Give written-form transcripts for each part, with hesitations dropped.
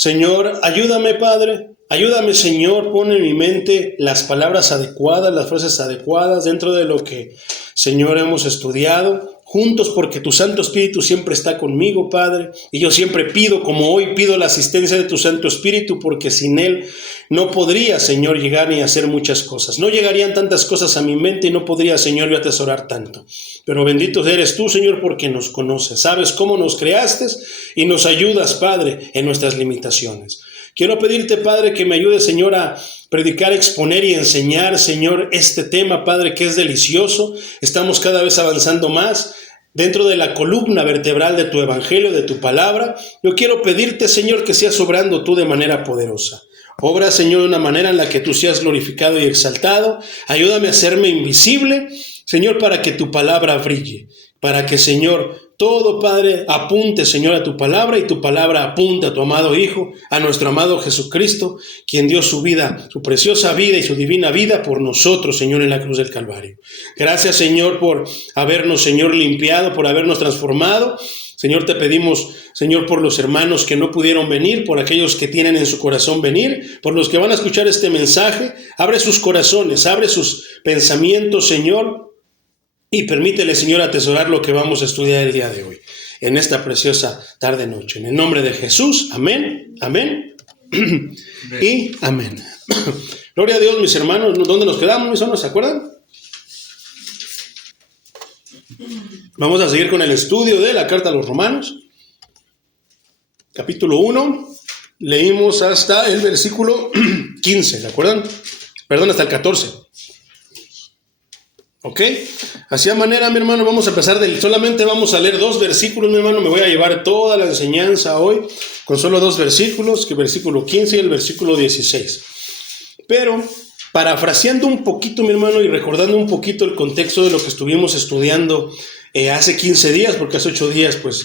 Señor, ayúdame, Padre. Ayúdame, Señor, pon en mi mente las palabras adecuadas, las frases adecuadas dentro de lo que, Señor, hemos estudiado juntos, porque tu Santo Espíritu siempre está conmigo, Padre, y yo siempre pido, como hoy pido la asistencia de tu Santo Espíritu, porque sin Él no podría, Señor, llegar ni hacer muchas cosas. No llegarían tantas cosas a mi mente y no podría, Señor, yo atesorar tanto. Pero bendito eres tú, Señor, porque nos conoces, sabes cómo nos creaste y nos ayudas, Padre, en nuestras limitaciones. Quiero pedirte, Padre, que me ayudes, Señor, a predicar, exponer y enseñar, Señor, este tema, Padre, que es delicioso. Estamos cada vez avanzando más dentro de la columna vertebral de tu evangelio, de tu palabra. Yo quiero pedirte, Señor, que seas obrando tú de manera poderosa. Obra, Señor, de una manera en la que tú seas glorificado y exaltado. Ayúdame a hacerme invisible, Señor, para que tu palabra brille. Para que, Señor, todo, Padre, apunte, Señor, a tu palabra y tu palabra apunte a tu amado Hijo, a nuestro amado Jesucristo, quien dio su vida, su preciosa vida y su divina vida por nosotros, Señor, en la cruz del Calvario. Gracias, Señor, por habernos, Señor, limpiado, por habernos transformado. Señor, te pedimos, Señor, por los hermanos que no pudieron venir, por aquellos que tienen en su corazón venir, por los que van a escuchar este mensaje. Abre sus corazones, abre sus pensamientos, Señor, y permítele, Señor, atesorar lo que vamos a estudiar el día de hoy, en esta preciosa tarde-noche. En el nombre de Jesús, amén, amén y amén. Gloria a Dios, mis hermanos. ¿Dónde nos quedamos, mis hermanos? ¿Se acuerdan? Vamos a seguir con el estudio de la carta a los Romanos. Capítulo 1. Leímos hasta el versículo 15, ¿se acuerdan? Perdón, hasta el 14. ¿Ok? Así de manera, mi hermano, vamos a empezar solamente vamos a leer 2 versículos, mi hermano. Me voy a llevar toda la enseñanza hoy con solo 2 versículos, que el versículo 15 y el versículo 16. Pero, parafraseando un poquito, mi hermano, y recordando un poquito el contexto de lo que estuvimos estudiando hace 15 días, porque hace 8 días, pues,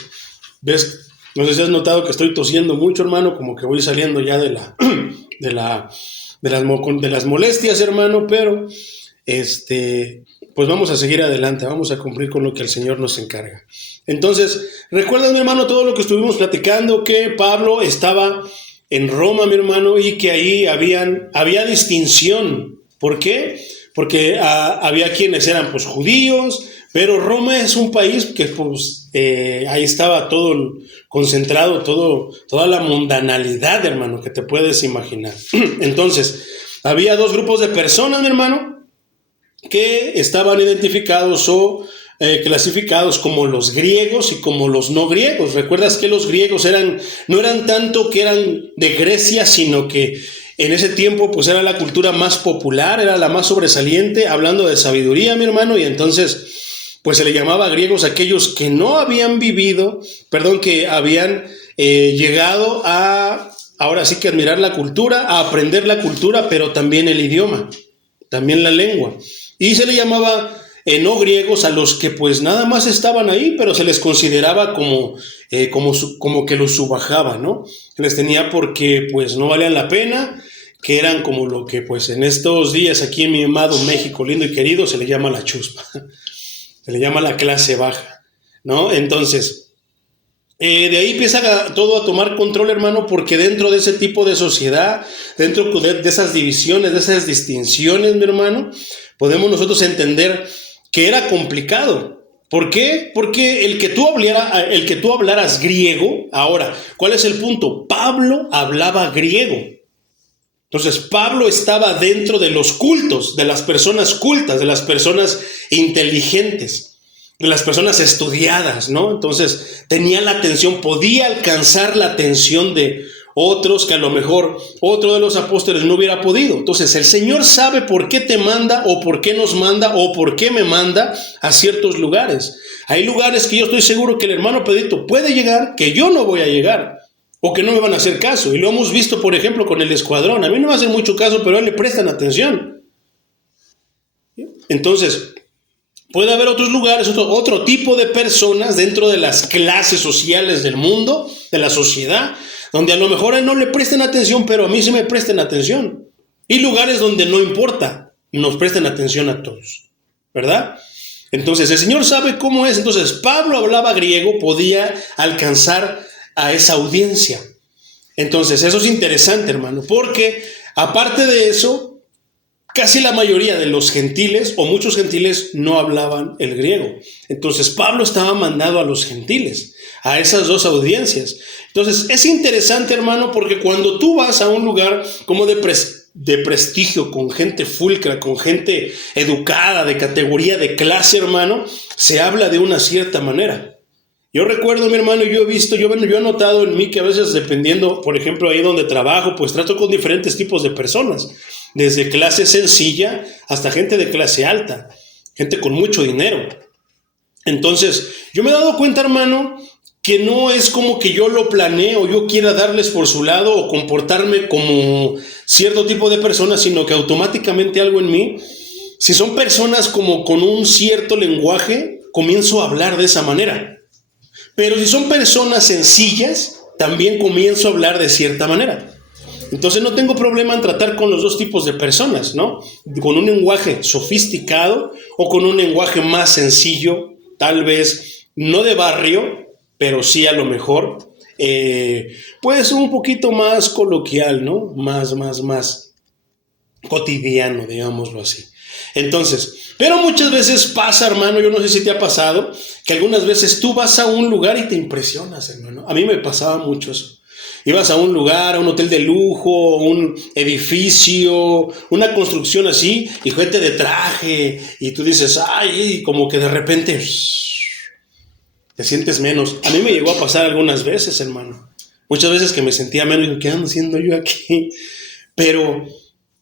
ves, no sé si has notado que estoy tosiendo mucho, hermano, como que voy saliendo ya de las molestias, hermano, pero pues vamos a seguir adelante, vamos a cumplir con lo que el Señor nos encarga. Entonces, recuerda, mi hermano, todo lo que estuvimos platicando, que Pablo estaba en Roma, mi hermano, y que ahí había distinción. ¿Por qué? Porque había quienes eran pues judíos, pero Roma es un país que pues ahí estaba todo concentrado, toda la mundanalidad, hermano, que te puedes imaginar. Entonces, había 2 grupos de personas, mi hermano, que estaban identificados o clasificados como los griegos y como los no griegos. Recuerdas que los griegos no eran tanto que eran de Grecia, sino que en ese tiempo pues era la cultura más popular, era la más sobresaliente, hablando de sabiduría, mi hermano, y entonces pues se le llamaba griegos a aquellos que no habían vivido, que habían llegado ahora sí que admirar la cultura, a aprender la cultura, pero también el idioma, también la lengua. Y se le llamaba no griegos a los que pues nada más estaban ahí, pero se les consideraba como que los subajaba, ¿no? Se les tenía porque pues no valían la pena, que eran como lo que pues en estos días aquí en mi amado México lindo y querido se le llama la chusma, se le llama la clase baja, ¿no? Entonces, de ahí empieza todo a tomar control, hermano, porque dentro de ese tipo de sociedad, dentro de esas divisiones, de esas distinciones, mi hermano, podemos nosotros entender que era complicado. ¿Por qué? Porque el que tú hablaras griego, ahora, ¿cuál es el punto? Pablo hablaba griego. Entonces, Pablo estaba dentro de los cultos, de las personas cultas, de las personas inteligentes, de las personas estudiadas, ¿no? Entonces, tenía la atención, podía alcanzar la atención de otros que a lo mejor otro de los apóstoles no hubiera podido. Entonces, el Señor sabe por qué te manda o por qué nos manda o por qué me manda a ciertos lugares. Hay lugares que yo estoy seguro que el hermano Pedrito puede llegar, que yo no voy a llegar, o que no me van a hacer caso. Y lo hemos visto, por ejemplo, con el escuadrón. A mí no me hacen mucho caso, pero a él le prestan atención. Entonces, puede haber otros lugares, otro tipo de personas dentro de las clases sociales del mundo, de la sociedad, donde a lo mejor a él no le presten atención, pero a mí sí me presten atención. Y lugares donde no importa, nos presten atención a todos, ¿verdad? Entonces, el Señor sabe cómo es. Entonces, Pablo hablaba griego, podía alcanzar a esa audiencia. Entonces, eso es interesante, hermano, porque aparte de eso, casi la mayoría de los gentiles o muchos gentiles no hablaban el griego. Entonces, Pablo estaba mandado a los gentiles, a esas dos audiencias. Entonces, es interesante, hermano, porque cuando tú vas a un lugar como de prestigio, con gente fulcra, con gente educada, de categoría, de clase, hermano, se habla de una cierta manera. Yo recuerdo, mi hermano, yo he notado en mí que a veces, dependiendo, por ejemplo, ahí donde trabajo, pues trato con diferentes tipos de personas, desde clase sencilla hasta gente de clase alta, gente con mucho dinero. Entonces, yo me he dado cuenta, hermano, que no es como que yo lo planeo o yo quiera darles por su lado o comportarme como cierto tipo de personas, sino que automáticamente algo en mí, si son personas como con un cierto lenguaje, comienzo a hablar de esa manera. Pero si son personas sencillas, también comienzo a hablar de cierta manera. Entonces no tengo problema en tratar con los dos tipos de personas, ¿no? Con un lenguaje sofisticado o con un lenguaje más sencillo, tal vez no de barrio, pero sí a lo mejor, pues un poquito más coloquial, ¿no? Más cotidiano, digámoslo así. Entonces, pero muchas veces pasa, hermano, yo no sé si te ha pasado, que algunas veces tú vas a un lugar y te impresionas, hermano. A mí me pasaba mucho eso. Ibas a un lugar, a un hotel de lujo, un edificio, una construcción así, y gente de traje, y tú dices, ay, como que de repente te sientes menos. A mí me llegó a pasar algunas veces, hermano. Muchas veces que me sentía menos, y digo, ¿qué ando haciendo yo aquí? Pero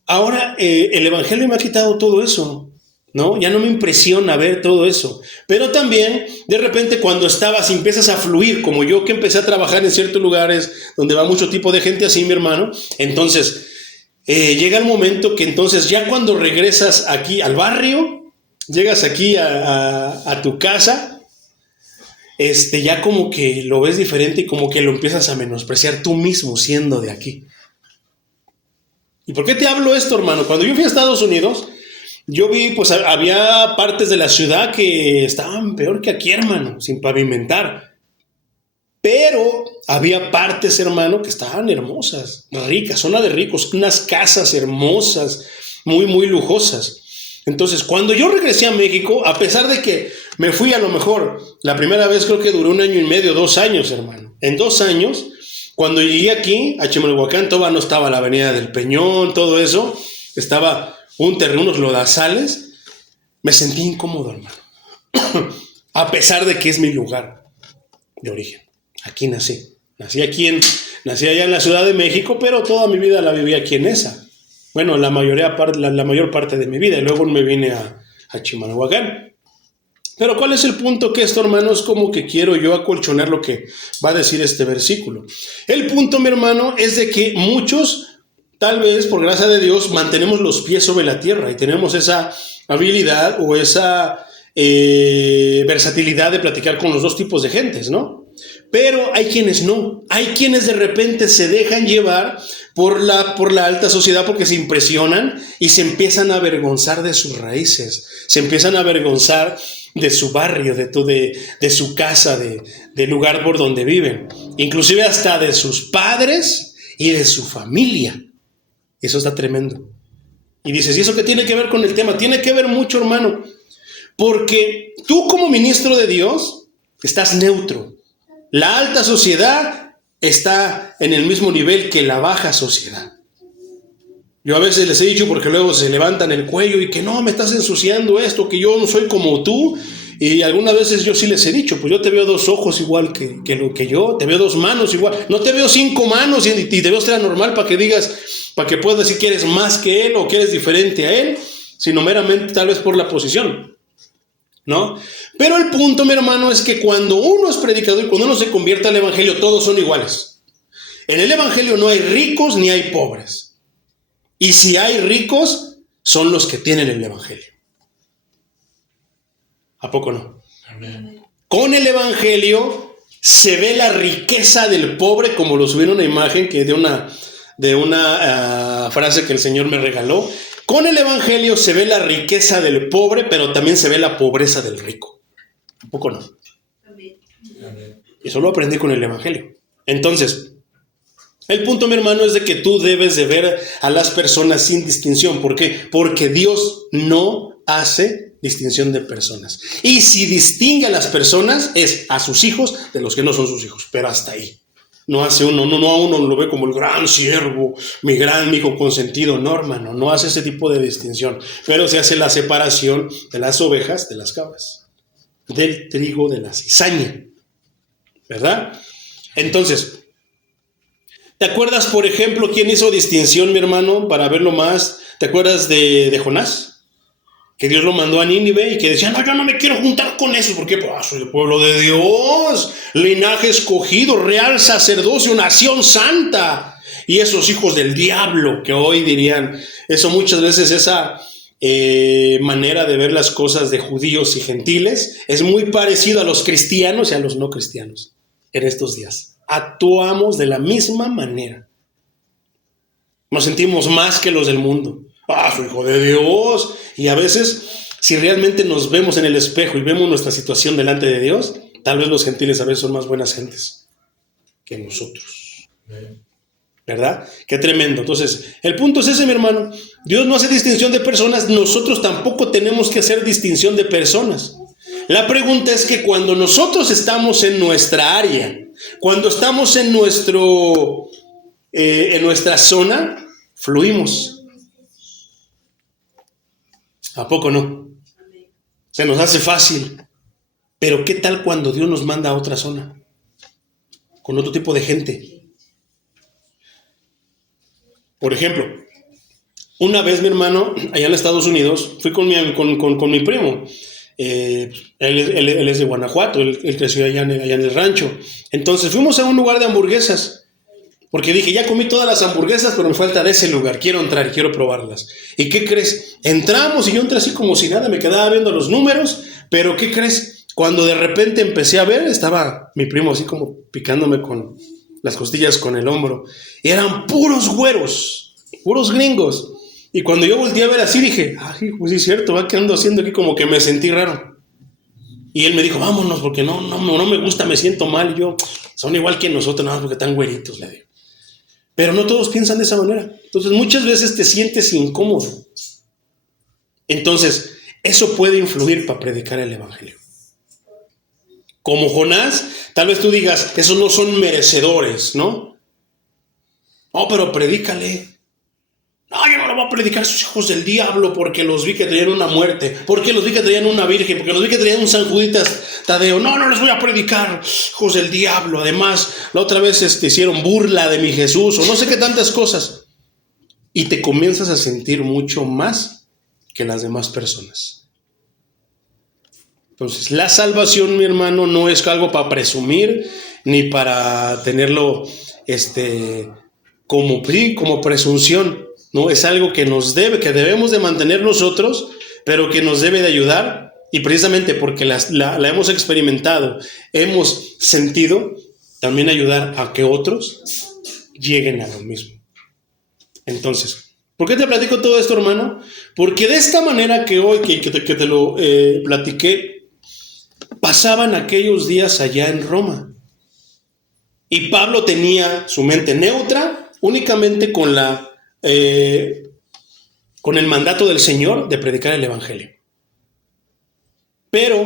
ahora el Evangelio me ha quitado todo eso, ¿no? Ya no me impresiona ver todo eso. Pero también, de repente, cuando empiezas a fluir, como yo que empecé a trabajar en ciertos lugares donde va mucho tipo de gente así, mi hermano, entonces llega el momento que entonces ya cuando regresas aquí al barrio, llegas aquí a tu casa, ya como que lo ves diferente y como que lo empiezas a menospreciar tú mismo siendo de aquí. ¿Y por qué te hablo esto, hermano? Cuando yo fui a Estados Unidos, yo vi, pues había partes de la ciudad que estaban peor que aquí, hermano, sin pavimentar. Pero había partes, hermano, que estaban hermosas, ricas, zona de ricos, unas casas hermosas, muy lujosas. Entonces, cuando yo regresé a México, a pesar de que me fui a lo mejor, la primera vez creo que duró 1 año y medio, 2 años, hermano. En 2 años, cuando llegué aquí, a Chimalhuacán, todavía no estaba la Avenida del Peñón, todo eso, estaba unos lodazales, me sentí incómodo, hermano. A pesar de que es mi lugar de origen. Aquí nací. Nací allá en la Ciudad de México, pero toda mi vida la viví aquí en esa. Bueno, la mayor parte de mi vida. Y luego me vine a Chimalhuacán. Pero ¿cuál es el punto? Que esto, hermano, es como que quiero yo acolchonar lo que va a decir este versículo. El punto, mi hermano, es de que muchos, tal vez por gracia de Dios, mantenemos los pies sobre la tierra y tenemos esa habilidad o esa versatilidad de platicar con los dos tipos de gentes, ¿no? Pero hay quienes no, hay quienes de repente se dejan llevar por la alta sociedad porque se impresionan y se empiezan a avergonzar de sus raíces, se empiezan a avergonzar de su barrio, de su casa, del lugar por donde viven, inclusive hasta de sus padres y de su familia. Eso está tremendo. Y dices, ¿y eso qué tiene que ver con el tema? Tiene que ver mucho, hermano, porque tú como ministro de Dios estás neutro. La alta sociedad está en el mismo nivel que la baja sociedad. Yo a veces les he dicho, porque luego se levantan el cuello y que no, me estás ensuciando esto, que yo no soy como tú. Y algunas veces yo sí les he dicho, pues yo te veo 2 ojos igual que yo, te veo 2 manos igual, no te veo 5 manos y te veo ser anormal para que puedas decir que eres más que él o que eres diferente a él, sino meramente tal vez por la posición, ¿no? Pero el punto, mi hermano, es que cuando uno es predicador y cuando uno se convierte al evangelio, todos son iguales. En el evangelio no hay ricos ni hay pobres. Y si hay ricos, son los que tienen el evangelio. ¿A poco no? Amén. Con el evangelio se ve la riqueza del pobre, como lo subí en una imagen que de una frase que el Señor me regaló. Con el evangelio se ve la riqueza del pobre, pero también se ve la pobreza del rico. ¿A poco no? Amén. Eso lo aprendí con el evangelio. Entonces, El punto, mi hermano, es de que tú debes de ver a las personas sin distinción. ¿Por qué? Porque Dios no hace distinción de personas. Y si distingue a las personas, es a sus hijos de los que no son sus hijos. Pero hasta ahí. No hace uno, no a uno lo ve como el gran siervo, mi hijo consentido. No, hermano, no hace ese tipo de distinción. Pero se hace la separación de las ovejas de las cabras, del trigo de la cizaña. ¿Verdad? Entonces, ¿te acuerdas, por ejemplo, quién hizo distinción, mi hermano, para verlo más? ¿Te acuerdas de Jonás? Que Dios lo mandó a Nínive y que decía, no, yo no me quiero juntar con eso, porque soy el pueblo de Dios, linaje escogido, real sacerdocio, nación santa. Y esos hijos del diablo, que hoy dirían, eso muchas veces, esa manera de ver las cosas de judíos y gentiles, es muy parecido a los cristianos y a los no cristianos en estos días. Actuamos de la misma manera. Nos sentimos más que los del mundo. Soy hijo de Dios. Y a veces, si realmente nos vemos en el espejo y vemos nuestra situación delante de Dios, tal vez los gentiles a veces son más buenas gentes que nosotros. ¿Verdad? Qué tremendo. Entonces, el punto es ese, mi hermano. Dios no hace distinción de personas, nosotros tampoco tenemos que hacer distinción de personas. La pregunta es que cuando nosotros estamos en nuestra área, cuando estamos en nuestra zona, fluimos. ¿A poco no? Se nos hace fácil. Pero ¿qué tal cuando Dios nos manda a otra zona? Con otro tipo de gente. Por ejemplo, una vez, mi hermano, allá en Estados Unidos, fui con mi primo. Él es de Guanajuato, él creció allá en el rancho. Entonces fuimos a un lugar de hamburguesas. Porque dije, ya comí todas las hamburguesas, pero me falta de ese lugar. Quiero entrar y quiero probarlas. ¿Y qué crees? Entramos y yo entré así como si nada, me quedaba viendo los números. Pero ¿qué crees? Cuando de repente empecé a ver, estaba mi primo así como picándome con las costillas con el hombro. Y eran puros güeros, puros gringos. Y cuando yo volteé a ver así, dije, pues sí es cierto, ¿qué ando haciendo aquí? Como que me sentí raro. Y él me dijo, vámonos, porque no me gusta, me siento mal. Y yo, son igual que nosotros, nada más porque están güeritos, le digo. Pero no todos piensan de esa manera. Entonces muchas veces te sientes incómodo. Entonces, eso puede influir para predicar el evangelio. Como Jonás, tal vez tú digas, esos no son merecedores, ¿no? No, pero predícale. No, yo no lo voy a predicar a esos hijos del diablo porque los vi que traían una muerte, porque los vi que traían una virgen, porque los vi que traían un San Juditas Tadeo. No les voy a predicar, hijos del diablo. Además, la otra vez hicieron burla de mi Jesús o no sé qué tantas cosas. Y te comienzas a sentir mucho más que las demás personas. Entonces, la salvación, mi hermano, no es algo para presumir ni para tenerlo como presunción. No, es algo que que debemos de mantener nosotros, pero que nos debe de ayudar, y precisamente porque la hemos experimentado, hemos sentido, también ayudar a que otros lleguen a lo mismo. Entonces, ¿por qué te platico todo esto, hermano? Porque de esta manera que hoy, que te lo platiqué, pasaban aquellos días allá en Roma. Y Pablo tenía su mente neutra únicamente con el mandato del Señor de predicar el evangelio. Pero,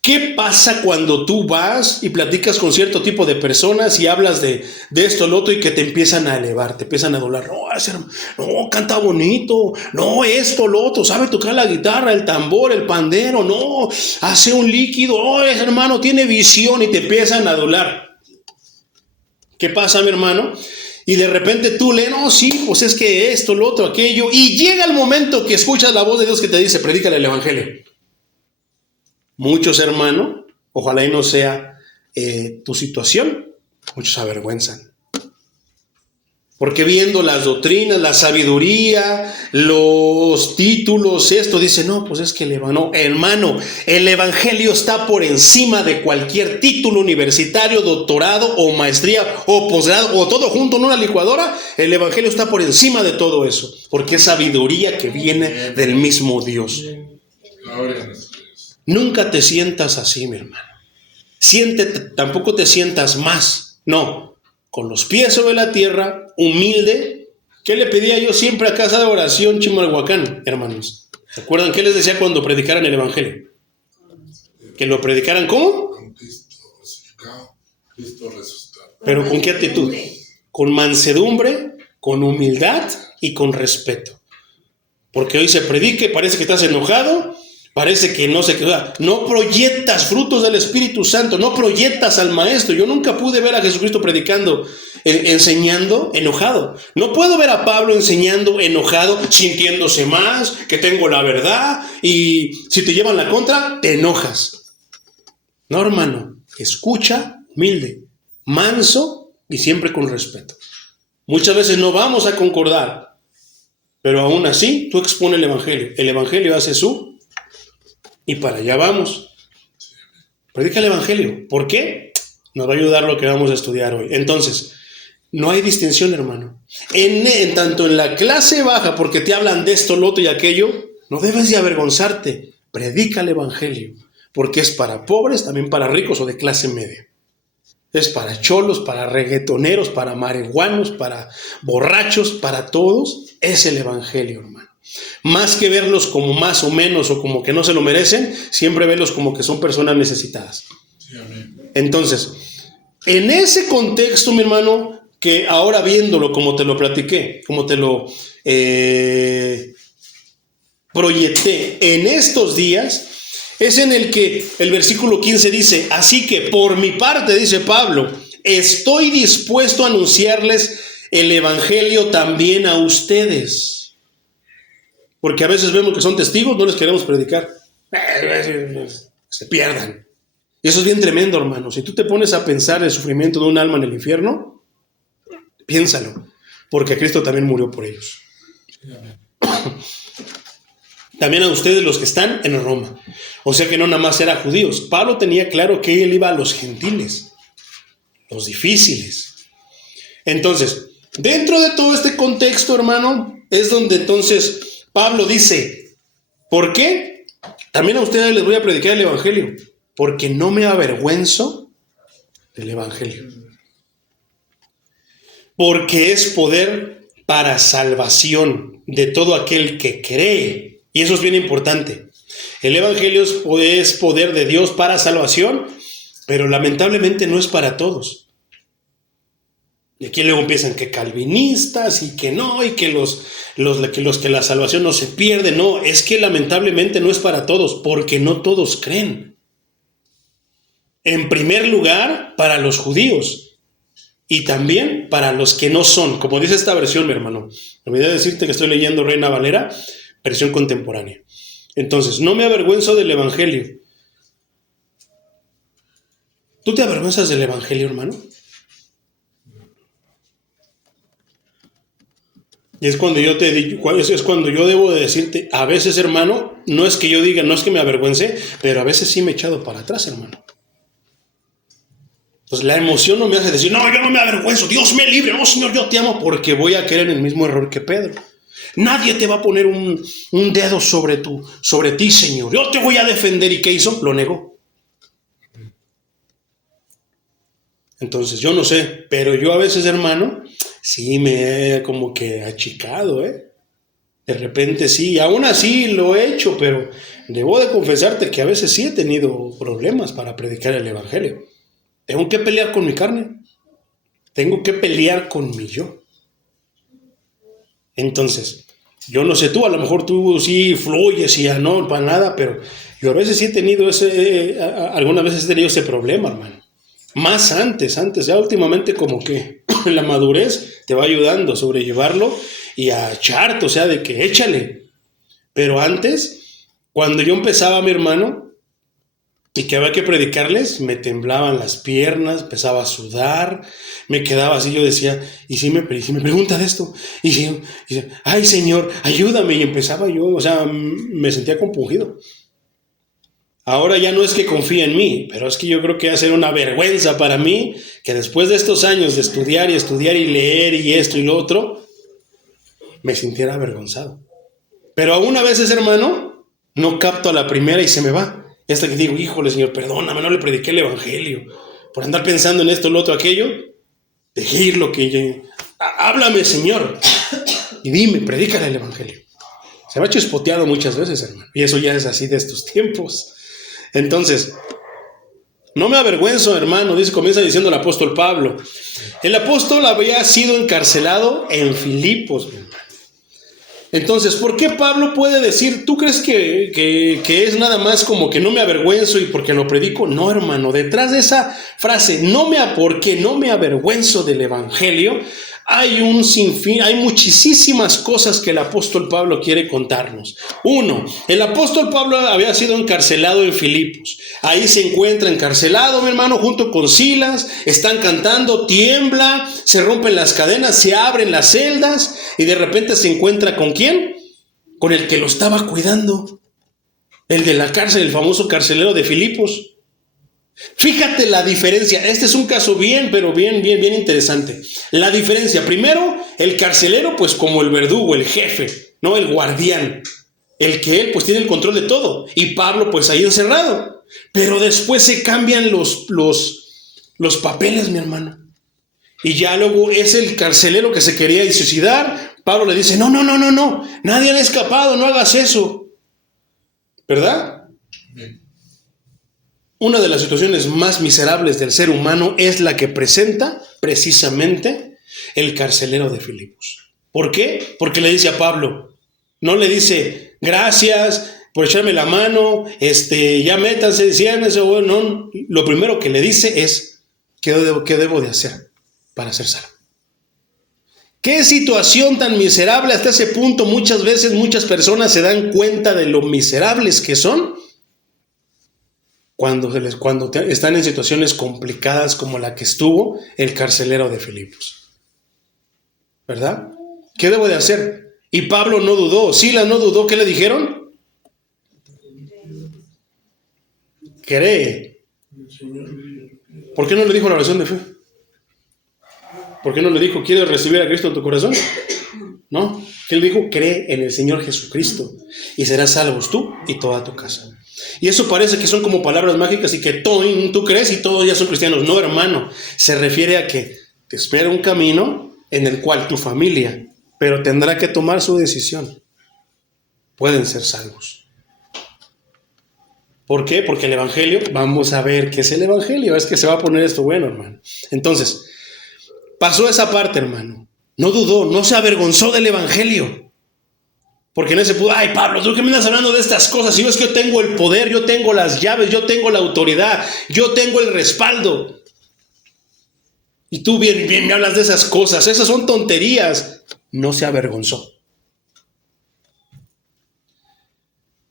¿qué pasa cuando tú vas y platicas con cierto tipo de personas y hablas de esto, lo otro, y que te empiezan a elevar, te empiezan a doblar? No, canta bonito, no, esto, lo otro, sabe tocar la guitarra, el tambor, el pandero, no, hace un líquido, ese hermano tiene visión, y te empiezan a doblar. ¿Qué pasa, mi hermano? Y de repente tú lees, no, sí, pues es que esto, lo otro, aquello, y llega el momento que escuchas la voz de Dios que te dice, predícale el evangelio. Muchos, hermano, ojalá y no sea tu situación, muchos se avergüenzan. Porque viendo las doctrinas, la sabiduría, los títulos, esto, dice, no, pues es que hermano, el evangelio está por encima de cualquier título universitario, doctorado o maestría o posgrado o todo junto en una licuadora. El evangelio está por encima de todo eso, porque es sabiduría que viene del mismo Dios. Nunca te sientas así, mi hermano. Tampoco te sientas más, no. con los pies sobre la tierra, humilde. ¿Qué le pedía yo siempre a Casa de Oración Chimalhuacán, hermanos? ¿Se acuerdan qué les decía cuando predicaran el Evangelio? ¿Que lo predicaran cómo? Con Cristo crucificado, Cristo resucitado. ¿Pero con qué actitud? Con mansedumbre, con humildad y con respeto. Porque hoy se predique, parece que estás enojado, parece que no se queda. No proyectas frutos del Espíritu Santo, no proyectas al Maestro. Yo nunca pude ver a Jesucristo predicando, enseñando enojado. No puedo ver a Pablo enseñando enojado, sintiéndose más, que tengo la verdad, y si te llevan la contra, te enojas. No, hermano, escucha, humilde, manso y siempre con respeto. Muchas veces no vamos a concordar, pero aún así tú expones el Evangelio hace su, y para allá vamos. Predica el Evangelio. ¿Por qué? Nos va a ayudar lo que vamos a estudiar hoy. Entonces, no hay distinción, hermano. Tanto en la clase baja, porque te hablan de esto, lo otro y aquello, no debes de avergonzarte. Predica el Evangelio, porque es para pobres, también para ricos o de clase media. Es para cholos, para reggaetoneros, para marihuanos, para borrachos, para todos. Es el Evangelio, hermano. Más que verlos como más o menos o como que no se lo merecen, siempre verlos como que son personas necesitadas. Sí, amén. Entonces, en ese contexto, mi hermano, que ahora viéndolo como te lo platiqué, como te lo proyecté en estos días, es en el que el versículo 15 dice: así que por mi parte, dice Pablo, estoy dispuesto a anunciarles el Evangelio también a ustedes. Porque a veces vemos que son testigos, no les queremos predicar. Se pierdan. Y eso es bien tremendo, hermano. Si tú te pones a pensar el sufrimiento de un alma en el infierno, piénsalo, porque Cristo también murió por ellos. También a ustedes los que están en Roma. O sea que no nada más eran judíos. Pablo tenía claro que él iba a los gentiles, los difíciles. Entonces, dentro de todo este contexto, hermano, es donde entonces Pablo dice: ¿por qué? También a ustedes les voy a predicar el Evangelio, porque no me avergüenzo del Evangelio. Porque es poder para salvación de todo aquel que cree. Y eso es bien importante. El Evangelio es poder de Dios para salvación, pero lamentablemente no es para todos. Y aquí luego empiezan que calvinistas y que no, y que los que la salvación no se pierde. No, es que lamentablemente no es para todos, porque no todos creen. En primer lugar, para los judíos. Y también para los que no son. Como dice esta versión, mi hermano. Me olvidé decirte que estoy leyendo Reina Valera, versión contemporánea. Entonces, no me avergüenzo del Evangelio. ¿Tú te avergüenzas del Evangelio, hermano? Y es cuando yo te digo, es cuando yo debo de decirte, a veces, hermano, no es que yo diga, no es que me avergüence, pero a veces sí me he echado para atrás, hermano. Entonces la emoción no me hace decir, no, yo no me avergüenzo, Dios me libre, no, Señor, yo te amo, porque voy a caer en el mismo error que Pedro. Nadie te va a poner un dedo sobre ti, Señor. Yo te voy a defender. ¿Y qué hizo? Lo negó. Entonces, yo no sé, pero yo a veces, hermano, sí me he como que achicado, De repente sí, aún así lo he hecho, pero debo de confesarte que a veces sí he tenido problemas para predicar el Evangelio. Tengo que pelear con mi carne. Tengo que pelear con mi yo. Entonces, yo no sé tú, a lo mejor tú sí fluyes y ya no, para nada, pero yo a veces sí he tenido algunas veces he tenido ese problema, hermano. Más antes, ya últimamente como que la madurez te va ayudando a sobrellevarlo y a echarte, o sea, de que échale. Pero antes, cuando yo empezaba, mi hermano, y que había que predicarles, me temblaban las piernas, empezaba a sudar, me quedaba así, yo decía, y si me pregunta de esto, y si, ay Señor, ayúdame, y empezaba yo, o sea, me sentía compungido. Ahora ya no es que confíe en mí, pero es que yo creo que va a ser una vergüenza para mí que después de estos años de estudiar y leer y esto y lo otro, me sintiera avergonzado. Pero aún a veces, hermano, no capto a la primera y se me va. Hasta que digo, híjole, Señor, perdóname, no le prediqué el Evangelio por andar pensando en esto, lo otro, aquello. Dejar lo que... Háblame, Señor, y dime, predícale el evangelio. Se va chispoteado muchas veces, hermano, y eso ya es así de estos tiempos. Entonces, no me avergüenzo, hermano, comienza diciendo el apóstol Pablo. El apóstol había sido encarcelado en Filipos, mi hermano. Entonces, ¿por qué Pablo puede decir, tú crees que es nada más como que no me avergüenzo y porque lo predico? No, hermano, detrás de esa frase, porque no me avergüenzo del evangelio, hay un sinfín, hay muchísimas cosas que el apóstol Pablo quiere contarnos. Uno, el apóstol Pablo había sido encarcelado en Filipos. Ahí se encuentra encarcelado, mi hermano, junto con Silas. Están cantando, tiembla, se rompen las cadenas, se abren las celdas y de repente se encuentra ¿con quién? Con el que lo estaba cuidando. El de la cárcel, el famoso carcelero de Filipos. Fíjate la diferencia. Este es un caso bien interesante. La diferencia, primero, el carcelero, pues como el verdugo, el jefe, no el guardián, el que él pues tiene el control de todo, y Pablo pues ahí encerrado. Pero después se cambian los papeles, mi hermano, y ya luego es el carcelero que se quería suicidar. Pablo le dice, no, nadie ha escapado, no hagas eso, ¿verdad? Una de las situaciones más miserables del ser humano es la que presenta precisamente el carcelero de Filipos. ¿Por qué? Porque le dice a Pablo, no le dice, gracias por echarme la mano, ya métanse, decían eso, no. Lo primero que le dice es, ¿qué debo de hacer para ser salvo? ¿Qué situación tan miserable? Hasta ese punto muchas veces muchas personas se dan cuenta de lo miserables que son cuando están en situaciones complicadas como la que estuvo el carcelero de Filipos, ¿verdad? ¿Qué debo de hacer? Y Pablo no dudó, Silas no dudó. ¿Qué le dijeron? Cree. ¿Por qué no le dijo la oración de fe? ¿Por qué no le dijo, ¿quieres recibir a Cristo en tu corazón? No, ¿qué le dijo? Cree en el Señor Jesucristo y serás salvos tú y toda tu casa. Y eso parece que son como palabras mágicas y que tú crees y todos ya son cristianos. No, hermano, se refiere a que te espera un camino en el cual tu familia, pero tendrá que tomar su decisión, pueden ser salvos. ¿Por qué? Porque el evangelio, vamos a ver qué es el evangelio, es que se va a poner esto bueno, hermano. Entonces, pasó esa parte, hermano. No dudó, no se avergonzó del evangelio. Porque no se pudo, ay Pablo, ¿tú qué me estás hablando de estas cosas? Si yo es que yo tengo el poder, yo tengo las llaves, yo tengo la autoridad, yo tengo el respaldo. Y tú bien me hablas de esas cosas, esas son tonterías. No se avergonzó.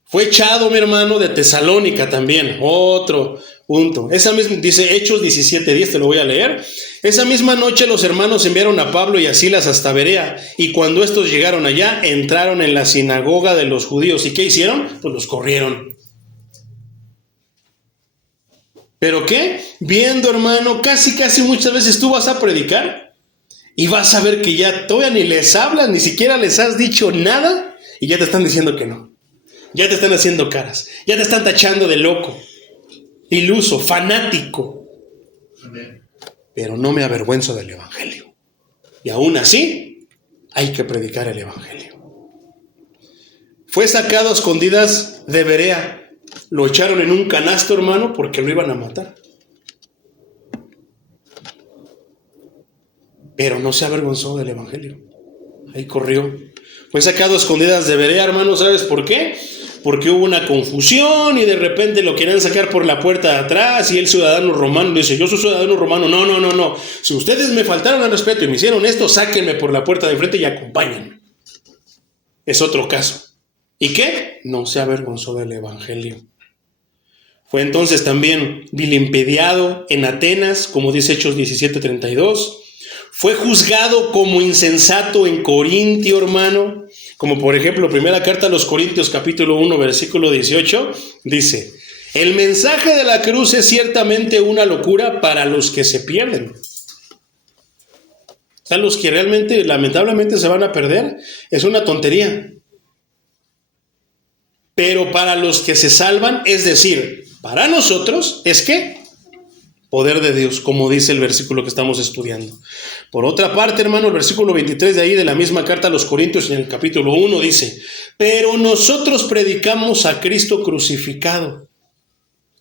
Fue echado, mi hermano, de Tesalónica también, otro punto. Esa misma, dice Hechos 17:10, te lo voy a leer. Esa misma noche los hermanos enviaron a Pablo y a Silas hasta Berea, y cuando estos llegaron allá, entraron en la sinagoga de los judíos. ¿Y qué hicieron? Pues los corrieron. ¿Pero qué? Viendo, hermano, casi muchas veces tú vas a predicar y vas a ver que ya todavía ni les hablas, ni siquiera les has dicho nada, y ya te están diciendo que no. Ya te están haciendo caras, ya te están tachando de loco, iluso, fanático. Pero no me avergüenzo del evangelio. Y aún así, hay que predicar el evangelio. Fue sacado a escondidas de Berea. Lo echaron en un canasto, hermano, porque lo iban a matar. Pero no se avergonzó del evangelio. Ahí corrió. Fue sacado a escondidas de Berea, hermano. ¿Sabes por qué? Porque hubo una confusión y de repente lo querían sacar por la puerta de atrás y el ciudadano romano dice, yo soy ciudadano romano. No. Si ustedes me faltaron al respeto y me hicieron esto, sáquenme por la puerta de enfrente y acompáñenme. Es otro caso. ¿Y qué? No se avergonzó del evangelio. Fue entonces también vilipendiado en Atenas, como dice Hechos 17:32. Fue juzgado como insensato en Corintio, hermano. Como por ejemplo, primera carta a los Corintios, capítulo 1, versículo 18, dice, el mensaje de la cruz es ciertamente una locura para los que se pierden. O sea, los que realmente, lamentablemente, se van a perder, es una tontería. Pero para los que se salvan, es decir, para nosotros, ¿es qué? poder de Dios, como dice el versículo que estamos estudiando. Por otra parte, hermano, el versículo 23 de ahí de la misma carta a los Corintios en el capítulo 1 dice: pero nosotros predicamos a Cristo crucificado,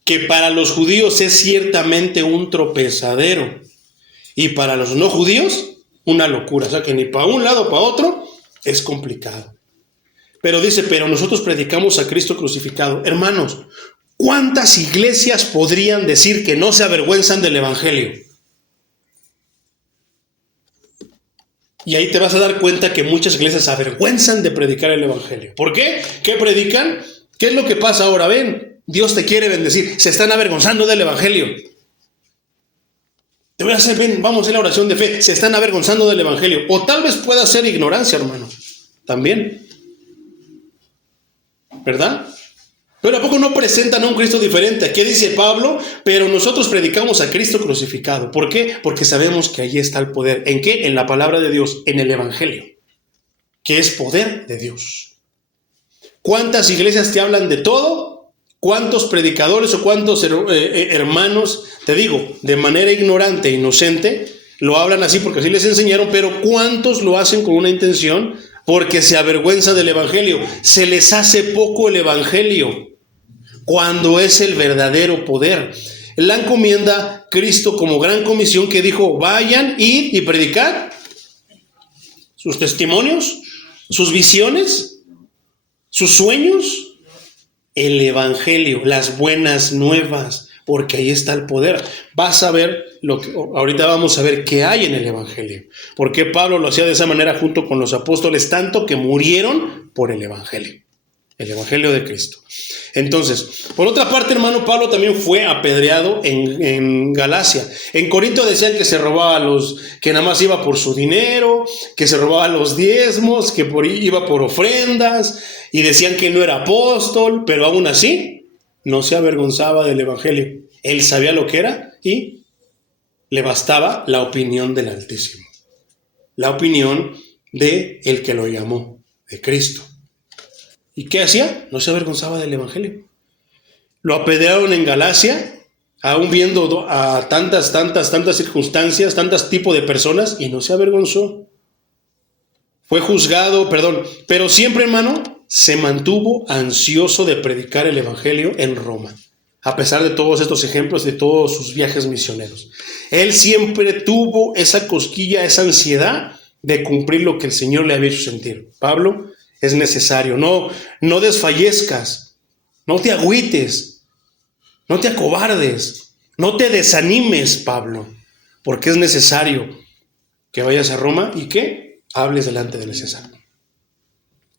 que para los judíos es ciertamente un tropezadero y para los no judíos una locura. O sea que ni para un lado o para otro es complicado. Pero dice, pero nosotros predicamos a Cristo crucificado. Hermanos, ¿cuántas iglesias podrían decir que no se avergüenzan del evangelio? Y ahí te vas a dar cuenta que muchas iglesias se avergüenzan de predicar el evangelio. ¿Por qué? ¿Qué predican? ¿Qué es lo que pasa ahora? Ven, Dios te quiere bendecir. Se están avergonzando del evangelio. Te voy a hacer, ven, vamos a hacer la oración de fe. Se están avergonzando del evangelio. O tal vez pueda ser ignorancia, hermano. También. ¿Verdad? Pero ¿a poco no presentan a un Cristo diferente? ¿Qué dice Pablo? Pero nosotros predicamos a Cristo crucificado. ¿Por qué? Porque sabemos que allí está el poder. ¿En qué? En la palabra de Dios, en el evangelio, que es poder de Dios. ¿Cuántas iglesias te hablan de todo? ¿Cuántos predicadores o cuántos hermanos, te digo, de manera ignorante e inocente, lo hablan así porque así les enseñaron, pero cuántos lo hacen con una intención? Porque se avergüenza del evangelio. Se les hace poco el evangelio cuando es el verdadero poder. La encomienda Cristo como gran comisión que dijo: vayan, id y predicad sus testimonios, sus visiones, sus sueños, el evangelio, las buenas nuevas, porque ahí está el poder. Vas a ver lo que ahorita vamos a ver qué hay en el evangelio. ¿Por qué Pablo lo hacía de esa manera junto con los apóstoles, tanto que murieron por el evangelio de Cristo? Entonces, por otra parte, hermano, Pablo también fue apedreado en Galacia. En Corinto decían que se robaba que nada más iba por su dinero, que se robaba los diezmos, que iba por ofrendas, y decían que no era apóstol, pero aún así no se avergonzaba del evangelio. Él sabía lo que era y le bastaba la opinión del Altísimo, la opinión de el que lo llamó, de Cristo. ¿Y qué hacía? No se avergonzaba del evangelio. Lo apedrearon en Galacia, aún viendo a tantas circunstancias, tantos tipos de personas, y no se avergonzó. Fue juzgado, pero siempre, hermano, se mantuvo ansioso de predicar el evangelio en Roma, a pesar de todos estos ejemplos, de todos sus viajes misioneros. Él siempre tuvo esa cosquilla, esa ansiedad de cumplir lo que el Señor le había hecho sentir. Pablo, es necesario, no desfallezcas, no te agüites, no te acobardes, no te desanimes, Pablo, porque es necesario que vayas a Roma y que hables delante del César.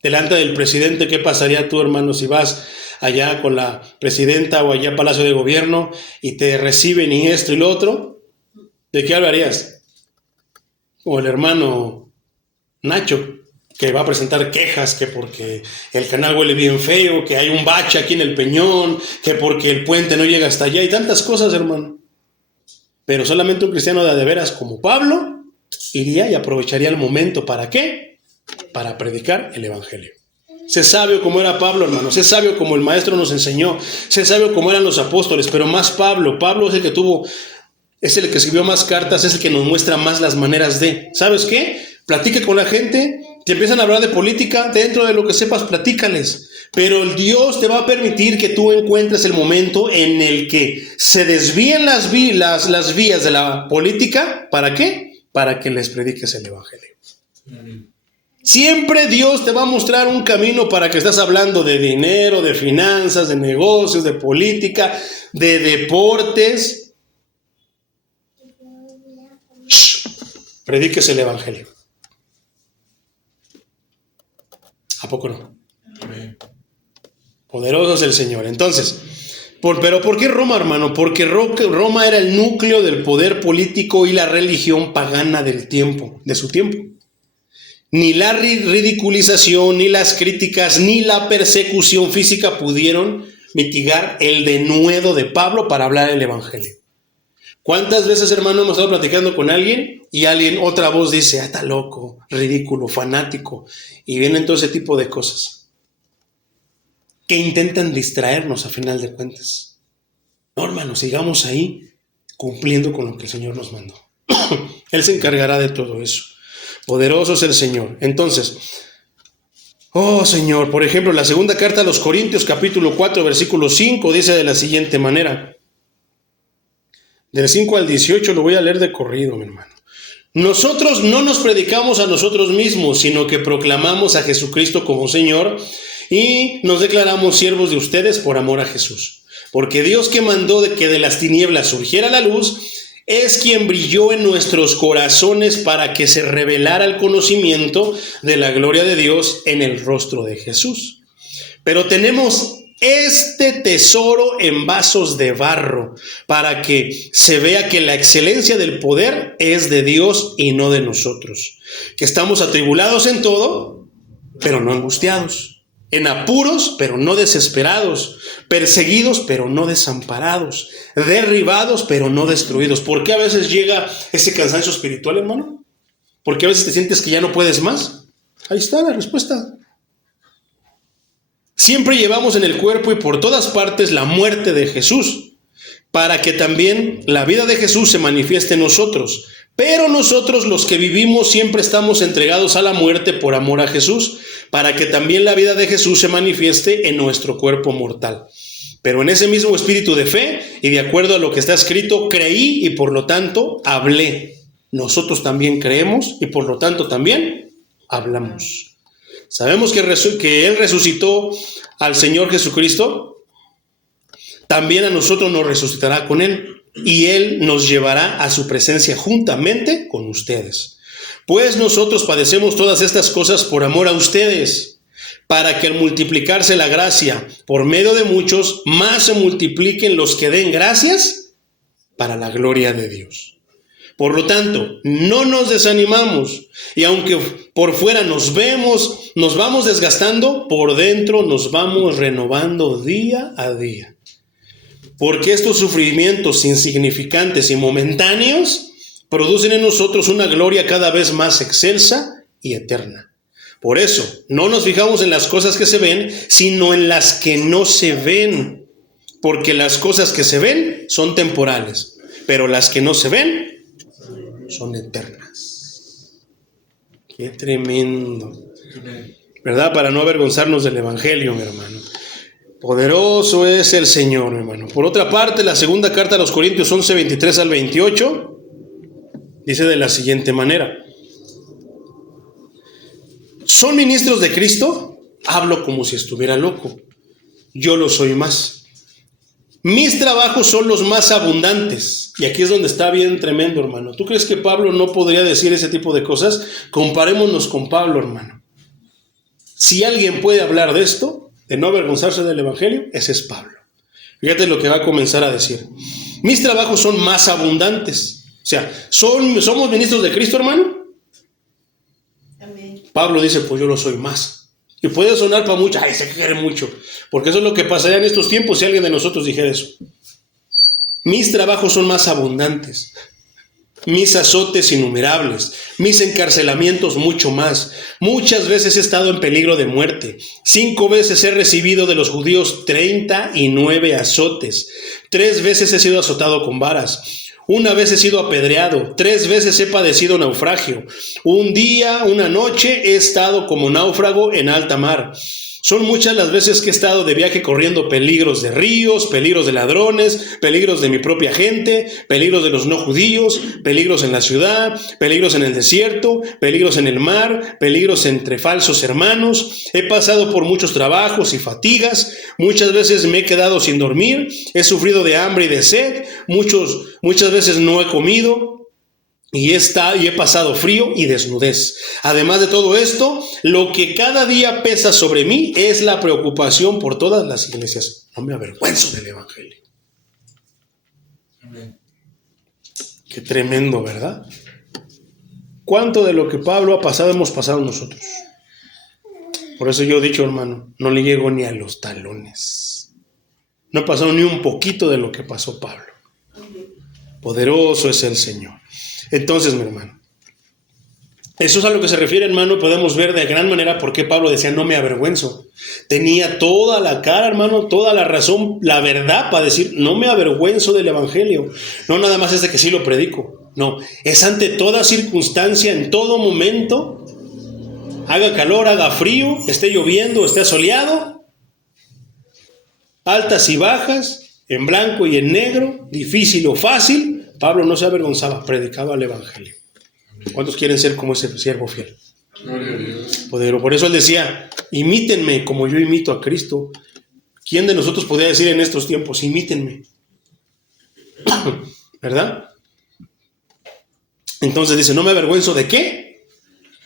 Delante del presidente, ¿qué pasaría tú, hermano, si vas allá con la presidenta o allá a Palacio de Gobierno y te reciben y esto y lo otro? ¿De qué hablarías? O el hermano Nacho, que va a presentar quejas, que porque el canal huele bien feo, que hay un bache aquí en el Peñón, que porque el puente no llega hasta allá, y tantas cosas, hermano. Pero solamente un cristiano de veras como Pablo iría y aprovecharía el momento. ¿Para qué? Para predicar el evangelio. Sé sabio como era Pablo, hermano. Sé sabio como el maestro nos enseñó. Sé sabio como eran los apóstoles, pero más Pablo. Pablo es el que es el que escribió más cartas, es el que nos muestra más las maneras de. ¿Sabes qué? Platica con la gente. Te empiezan a hablar de política, dentro de lo que sepas, platícales. Pero el Dios te va a permitir que tú encuentres el momento en el que se desvíen las vías de la política. ¿Para qué? Para que les prediques el evangelio. Siempre Dios te va a mostrar un camino para que estás hablando de dinero, de finanzas, de negocios, de política, de deportes. Prediques el evangelio. ¿A poco no? Amén. Poderoso es el Señor. Entonces, ¿pero por qué Roma, hermano? Porque Roma era el núcleo del poder político y la religión pagana de su tiempo. Ni la ridiculización, ni las críticas, ni la persecución física pudieron mitigar el denuedo de Pablo para hablar el evangelio. ¿Cuántas veces, hermano, hemos estado platicando con alguien y otra voz dice: está loco, ridículo, fanático? Y vienen todo ese tipo de cosas que intentan distraernos a final de cuentas. No, hermano, sigamos ahí cumpliendo con lo que el Señor nos mandó. Él se encargará de todo eso. Poderoso es el Señor. Entonces, oh Señor, por ejemplo, la segunda carta a los Corintios, capítulo 4, versículo 5, dice de la siguiente manera. Del 5 al 18 lo voy a leer de corrido, mi hermano. Nosotros no nos predicamos a nosotros mismos, sino que proclamamos a Jesucristo como Señor y nos declaramos siervos de ustedes por amor a Jesús. Porque Dios, que mandó de que de las tinieblas surgiera la luz, es quien brilló en nuestros corazones para que se revelara el conocimiento de la gloria de Dios en el rostro de Jesús. Pero tenemos este tesoro en vasos de barro, para que se vea que la excelencia del poder es de Dios y no de nosotros. Que estamos atribulados en todo, pero no angustiados. En apuros, pero no desesperados. Perseguidos, pero no desamparados. Derribados, pero no destruidos. ¿Por qué a veces llega ese cansancio espiritual, hermano? ¿Por qué a veces te sientes que ya no puedes más? Ahí está la respuesta. Siempre llevamos en el cuerpo y por todas partes la muerte de Jesús, para que también la vida de Jesús se manifieste en nosotros. Pero nosotros, los que vivimos, siempre estamos entregados a la muerte por amor a Jesús, para que también la vida de Jesús se manifieste en nuestro cuerpo mortal. Pero en ese mismo espíritu de fe y de acuerdo a lo que está escrito, creí y por lo tanto hablé. Nosotros también creemos y por lo tanto también hablamos. Sabemos que Él resucitó al Señor Jesucristo, también a nosotros nos resucitará con Él y Él nos llevará a su presencia juntamente con ustedes. Pues nosotros padecemos todas estas cosas por amor a ustedes, para que al multiplicarse la gracia por medio de muchos, más se multipliquen los que den gracias para la gloria de Dios. Por lo tanto, no nos desanimamos, y aunque por fuera nos vamos desgastando, por dentro nos vamos renovando día a día. Porque estos sufrimientos insignificantes y momentáneos producen en nosotros una gloria cada vez más excelsa y eterna. Por eso, no nos fijamos en las cosas que se ven, sino en las que no se ven. Porque las cosas que se ven son temporales, pero las que no se ven son eternas. Qué tremendo, ¿verdad? Para no avergonzarnos del Evangelio, mi hermano. Poderoso es el Señor, mi hermano. Por otra parte, la segunda carta a los Corintios 11, 23 al 28, dice de la siguiente manera. ¿Son ministros de Cristo? Hablo como si estuviera loco. Yo lo soy más. Mis trabajos son los más abundantes. Y aquí es donde está bien tremendo, hermano. ¿Tú crees que Pablo no podría decir ese tipo de cosas? Comparémonos con Pablo, hermano. Si alguien puede hablar de esto, de no avergonzarse del Evangelio, ese es Pablo. Fíjate lo que va a comenzar a decir. Mis trabajos son más abundantes. O sea, ¿somos ministros de Cristo, hermano? Amén. Pablo dice, pues yo lo soy más. Y puede sonar para muchos, ay, se quiere mucho. Porque eso es lo que pasaría en estos tiempos si alguien de nosotros dijera eso. Mis trabajos son más abundantes. Mis azotes innumerables. Mis encarcelamientos mucho más. Muchas veces he estado en peligro de muerte. 5 veces he recibido de los judíos 39 azotes. 3 veces he sido azotado con varas. 1 vez he sido apedreado, 3 veces he padecido naufragio. Un día, una noche he estado como náufrago en alta mar. Son muchas las veces que he estado de viaje corriendo peligros de ríos, peligros de ladrones, peligros de mi propia gente, peligros de los no judíos, peligros en la ciudad, peligros en el desierto, peligros en el mar, peligros entre falsos hermanos. He pasado por muchos trabajos y fatigas. Muchas veces me he quedado sin dormir. He sufrido de hambre y de sed. Muchas veces no he comido. Y he pasado frío y desnudez. Además de todo esto, lo que cada día pesa sobre mí es la preocupación por todas las iglesias. No me avergüenzo del Evangelio. Amén. Qué tremendo, ¿verdad? ¿Cuánto de lo que Pablo ha pasado hemos pasado nosotros? Por eso yo he dicho, hermano, no le llego ni a los talones. No he pasado ni un poquito de lo que pasó Pablo. Poderoso es el Señor. Entonces, mi hermano, Eso es a lo que se refiere, hermano. Podemos ver de gran manera por qué Pablo decía, no me avergüenzo. Tenía toda la cara, hermano, toda la razón, la verdad para decir, no me avergüenzo del evangelio. No nada más es de que sí lo predico. No, es ante toda circunstancia, en todo momento, haga calor, haga frío, esté lloviendo, esté soleado, altas y bajas, en blanco y en negro, difícil o fácil, Pablo no se avergonzaba, predicaba el evangelio. ¿Cuántos quieren ser como ese siervo fiel? Gloria a Dios. Por eso él decía, imítenme como yo imito a Cristo. ¿Quién de nosotros podría decir en estos tiempos, imítenme? ¿Verdad? Entonces dice, no me avergüenzo ¿de qué?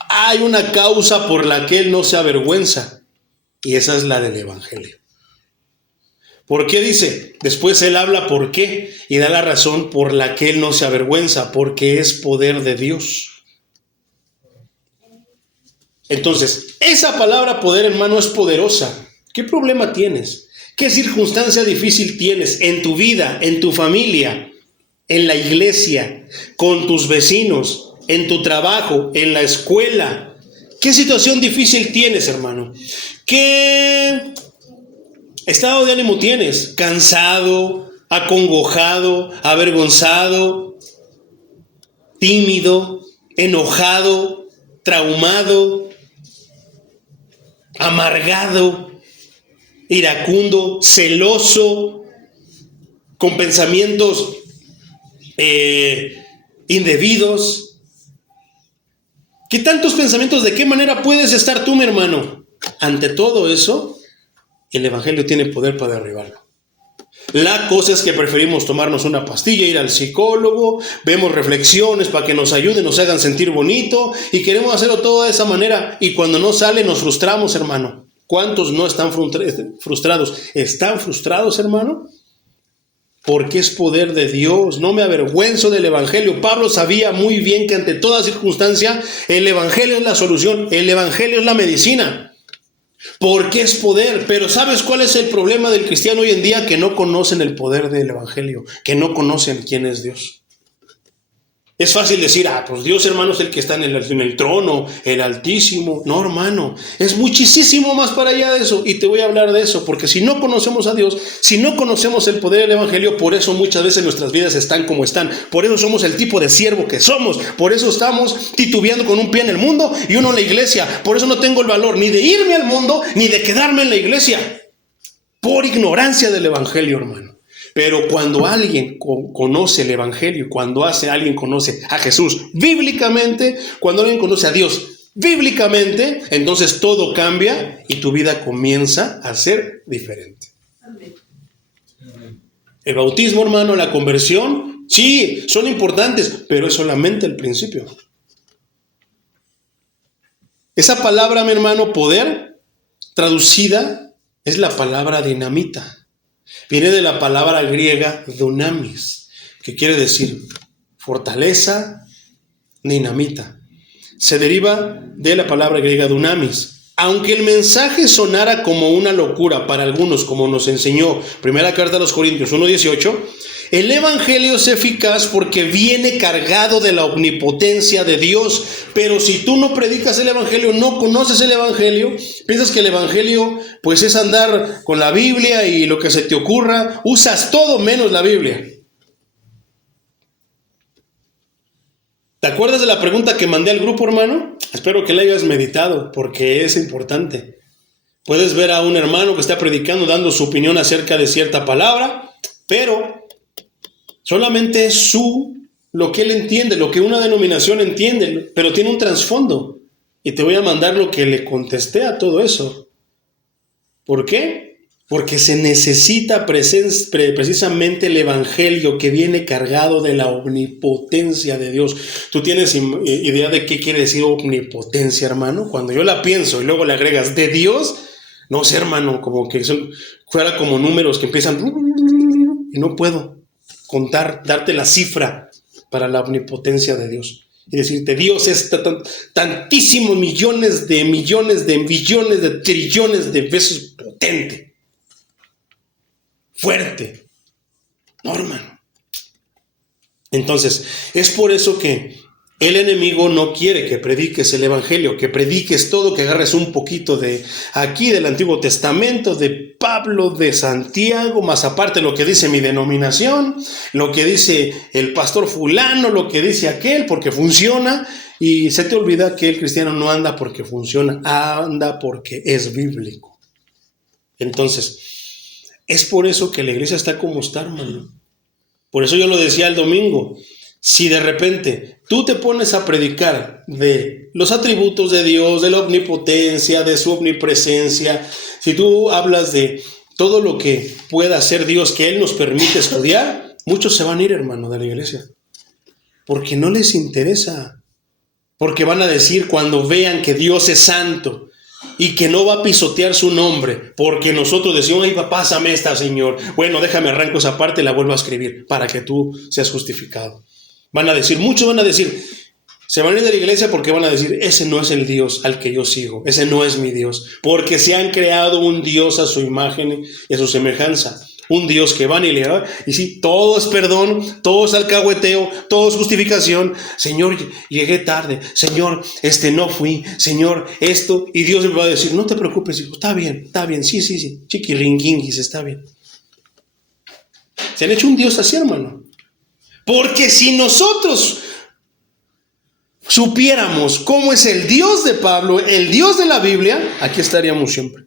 Hay una causa por la que él no se avergüenza, y esa es la del evangelio. ¿Por qué dice? Después él habla por qué y da la razón por la que él no se avergüenza, porque es poder de Dios. Entonces, esa palabra poder, hermano, es poderosa. ¿Qué problema tienes? ¿Qué circunstancia difícil tienes en tu vida, en tu familia, en la iglesia, con tus vecinos, en tu trabajo, en la escuela? ¿Qué situación difícil tienes, hermano? ¿Qué estado de ánimo tienes? ¿Cansado, acongojado, avergonzado, tímido, enojado, traumado, amargado, iracundo, celoso, con pensamientos indebidos? ¿Qué tantos pensamientos? ¿De qué manera puedes estar tú, mi hermano? Ante todo eso, el evangelio tiene poder para derribarlo. La cosa es que preferimos tomarnos una pastilla, ir al psicólogo, vemos reflexiones para que nos ayuden, nos hagan sentir bonito, y queremos hacerlo todo de esa manera, y cuando no sale nos frustramos, hermano. ¿Cuántos no están frustrados? ¿Están frustrados, hermano? Porque es poder de Dios. No me avergüenzo del evangelio. Pablo sabía muy bien que ante toda circunstancia el evangelio es la solución, el evangelio es la medicina. Porque es poder. Pero ¿sabes cuál es el problema del cristiano hoy en día? Que no conocen el poder del evangelio, que no conocen quién es Dios. Es fácil decir, pues Dios, hermano, es el que está en el trono, el Altísimo. No, hermano, es muchísimo más para allá de eso. Y te voy a hablar de eso, porque si no conocemos a Dios, si no conocemos el poder del evangelio, por eso muchas veces nuestras vidas están como están. Por eso somos el tipo de siervo que somos. Por eso estamos titubeando con un pie en el mundo y uno en la iglesia. Por eso no tengo el valor ni de irme al mundo, ni de quedarme en la iglesia. Por ignorancia del evangelio, hermano. Pero cuando alguien conoce el evangelio, cuando alguien conoce a Jesús bíblicamente, cuando alguien conoce a Dios bíblicamente, entonces todo cambia y tu vida comienza a ser diferente. Amén. El bautismo, hermano, la conversión, sí, son importantes, pero es solamente el principio. Esa palabra, mi hermano, poder, traducida, es la palabra dinamita. Viene de la palabra griega dunamis, que quiere decir fortaleza, dinamita. Se deriva de la palabra griega dunamis. Aunque el mensaje sonara como una locura para algunos, como nos enseñó Primera Carta a los Corintios 1:18, el evangelio es eficaz porque viene cargado de la omnipotencia de Dios. Pero si tú no predicas el evangelio, no conoces el evangelio, piensas que el evangelio pues es andar con la Biblia y lo que se te ocurra, usas todo menos la Biblia. ¿Te acuerdas de la pregunta que mandé al grupo, hermano? Espero que la hayas meditado, porque es importante. Puedes ver a un hermano que está predicando, dando su opinión acerca de cierta palabra, pero solamente es lo que él entiende, lo que una denominación entiende, pero tiene un trasfondo. Y te voy a mandar lo que le contesté a todo eso. ¿Por qué? Porque se necesita precisamente el evangelio que viene cargado de la omnipotencia de Dios. ¿Tú tienes idea de qué quiere decir omnipotencia, hermano? Cuando yo la pienso y luego le agregas de Dios, no sé, hermano, como que fuera como números que empiezan y no puedo contar, darte la cifra para la omnipotencia de Dios. Y decirte, Dios es tantísimos millones de billones de trillones de veces potente. Fuerte. No, hermano. Entonces, es por eso que El enemigo no quiere que prediques el evangelio, que prediques todo, que agarres un poquito de aquí del Antiguo Testamento, de Pablo, de Santiago, más aparte lo que dice mi denominación, lo que dice el pastor fulano, lo que dice aquel, porque funciona, y se te olvida que el cristiano no anda porque funciona, anda porque es bíblico. Entonces, es por eso que la iglesia está como está, hermano. Por eso yo lo decía el domingo. Si de repente tú te pones a predicar de los atributos de Dios, de la omnipotencia, de su omnipresencia, si tú hablas de todo lo que pueda hacer Dios, que Él nos permite estudiar, muchos se van a ir, hermano, de la iglesia. Porque no les interesa. Porque van a decir cuando vean que Dios es santo y que no va a pisotear su nombre, porque nosotros decimos, ay, pásame esta, Señor. Bueno, déjame arranco esa parte y la vuelvo a escribir para que tú seas justificado. Van a decir, muchos van a decir, se van a ir de la iglesia porque van a decir, ese no es el Dios al que yo sigo, ese no es mi Dios, porque se han creado un Dios a su imagen y a su semejanza, un Dios que van y le va, y sí, todo es perdón, todo es alcahueteo, todo es justificación. Señor, llegué tarde, Señor, no fui, Señor, esto, y Dios me va a decir, no te preocupes, hijo, está bien, sí, chiquiringuinguis, está bien. Se han hecho un Dios así, hermano. Porque si nosotros supiéramos cómo es el Dios de Pablo, el Dios de la Biblia, aquí estaríamos siempre.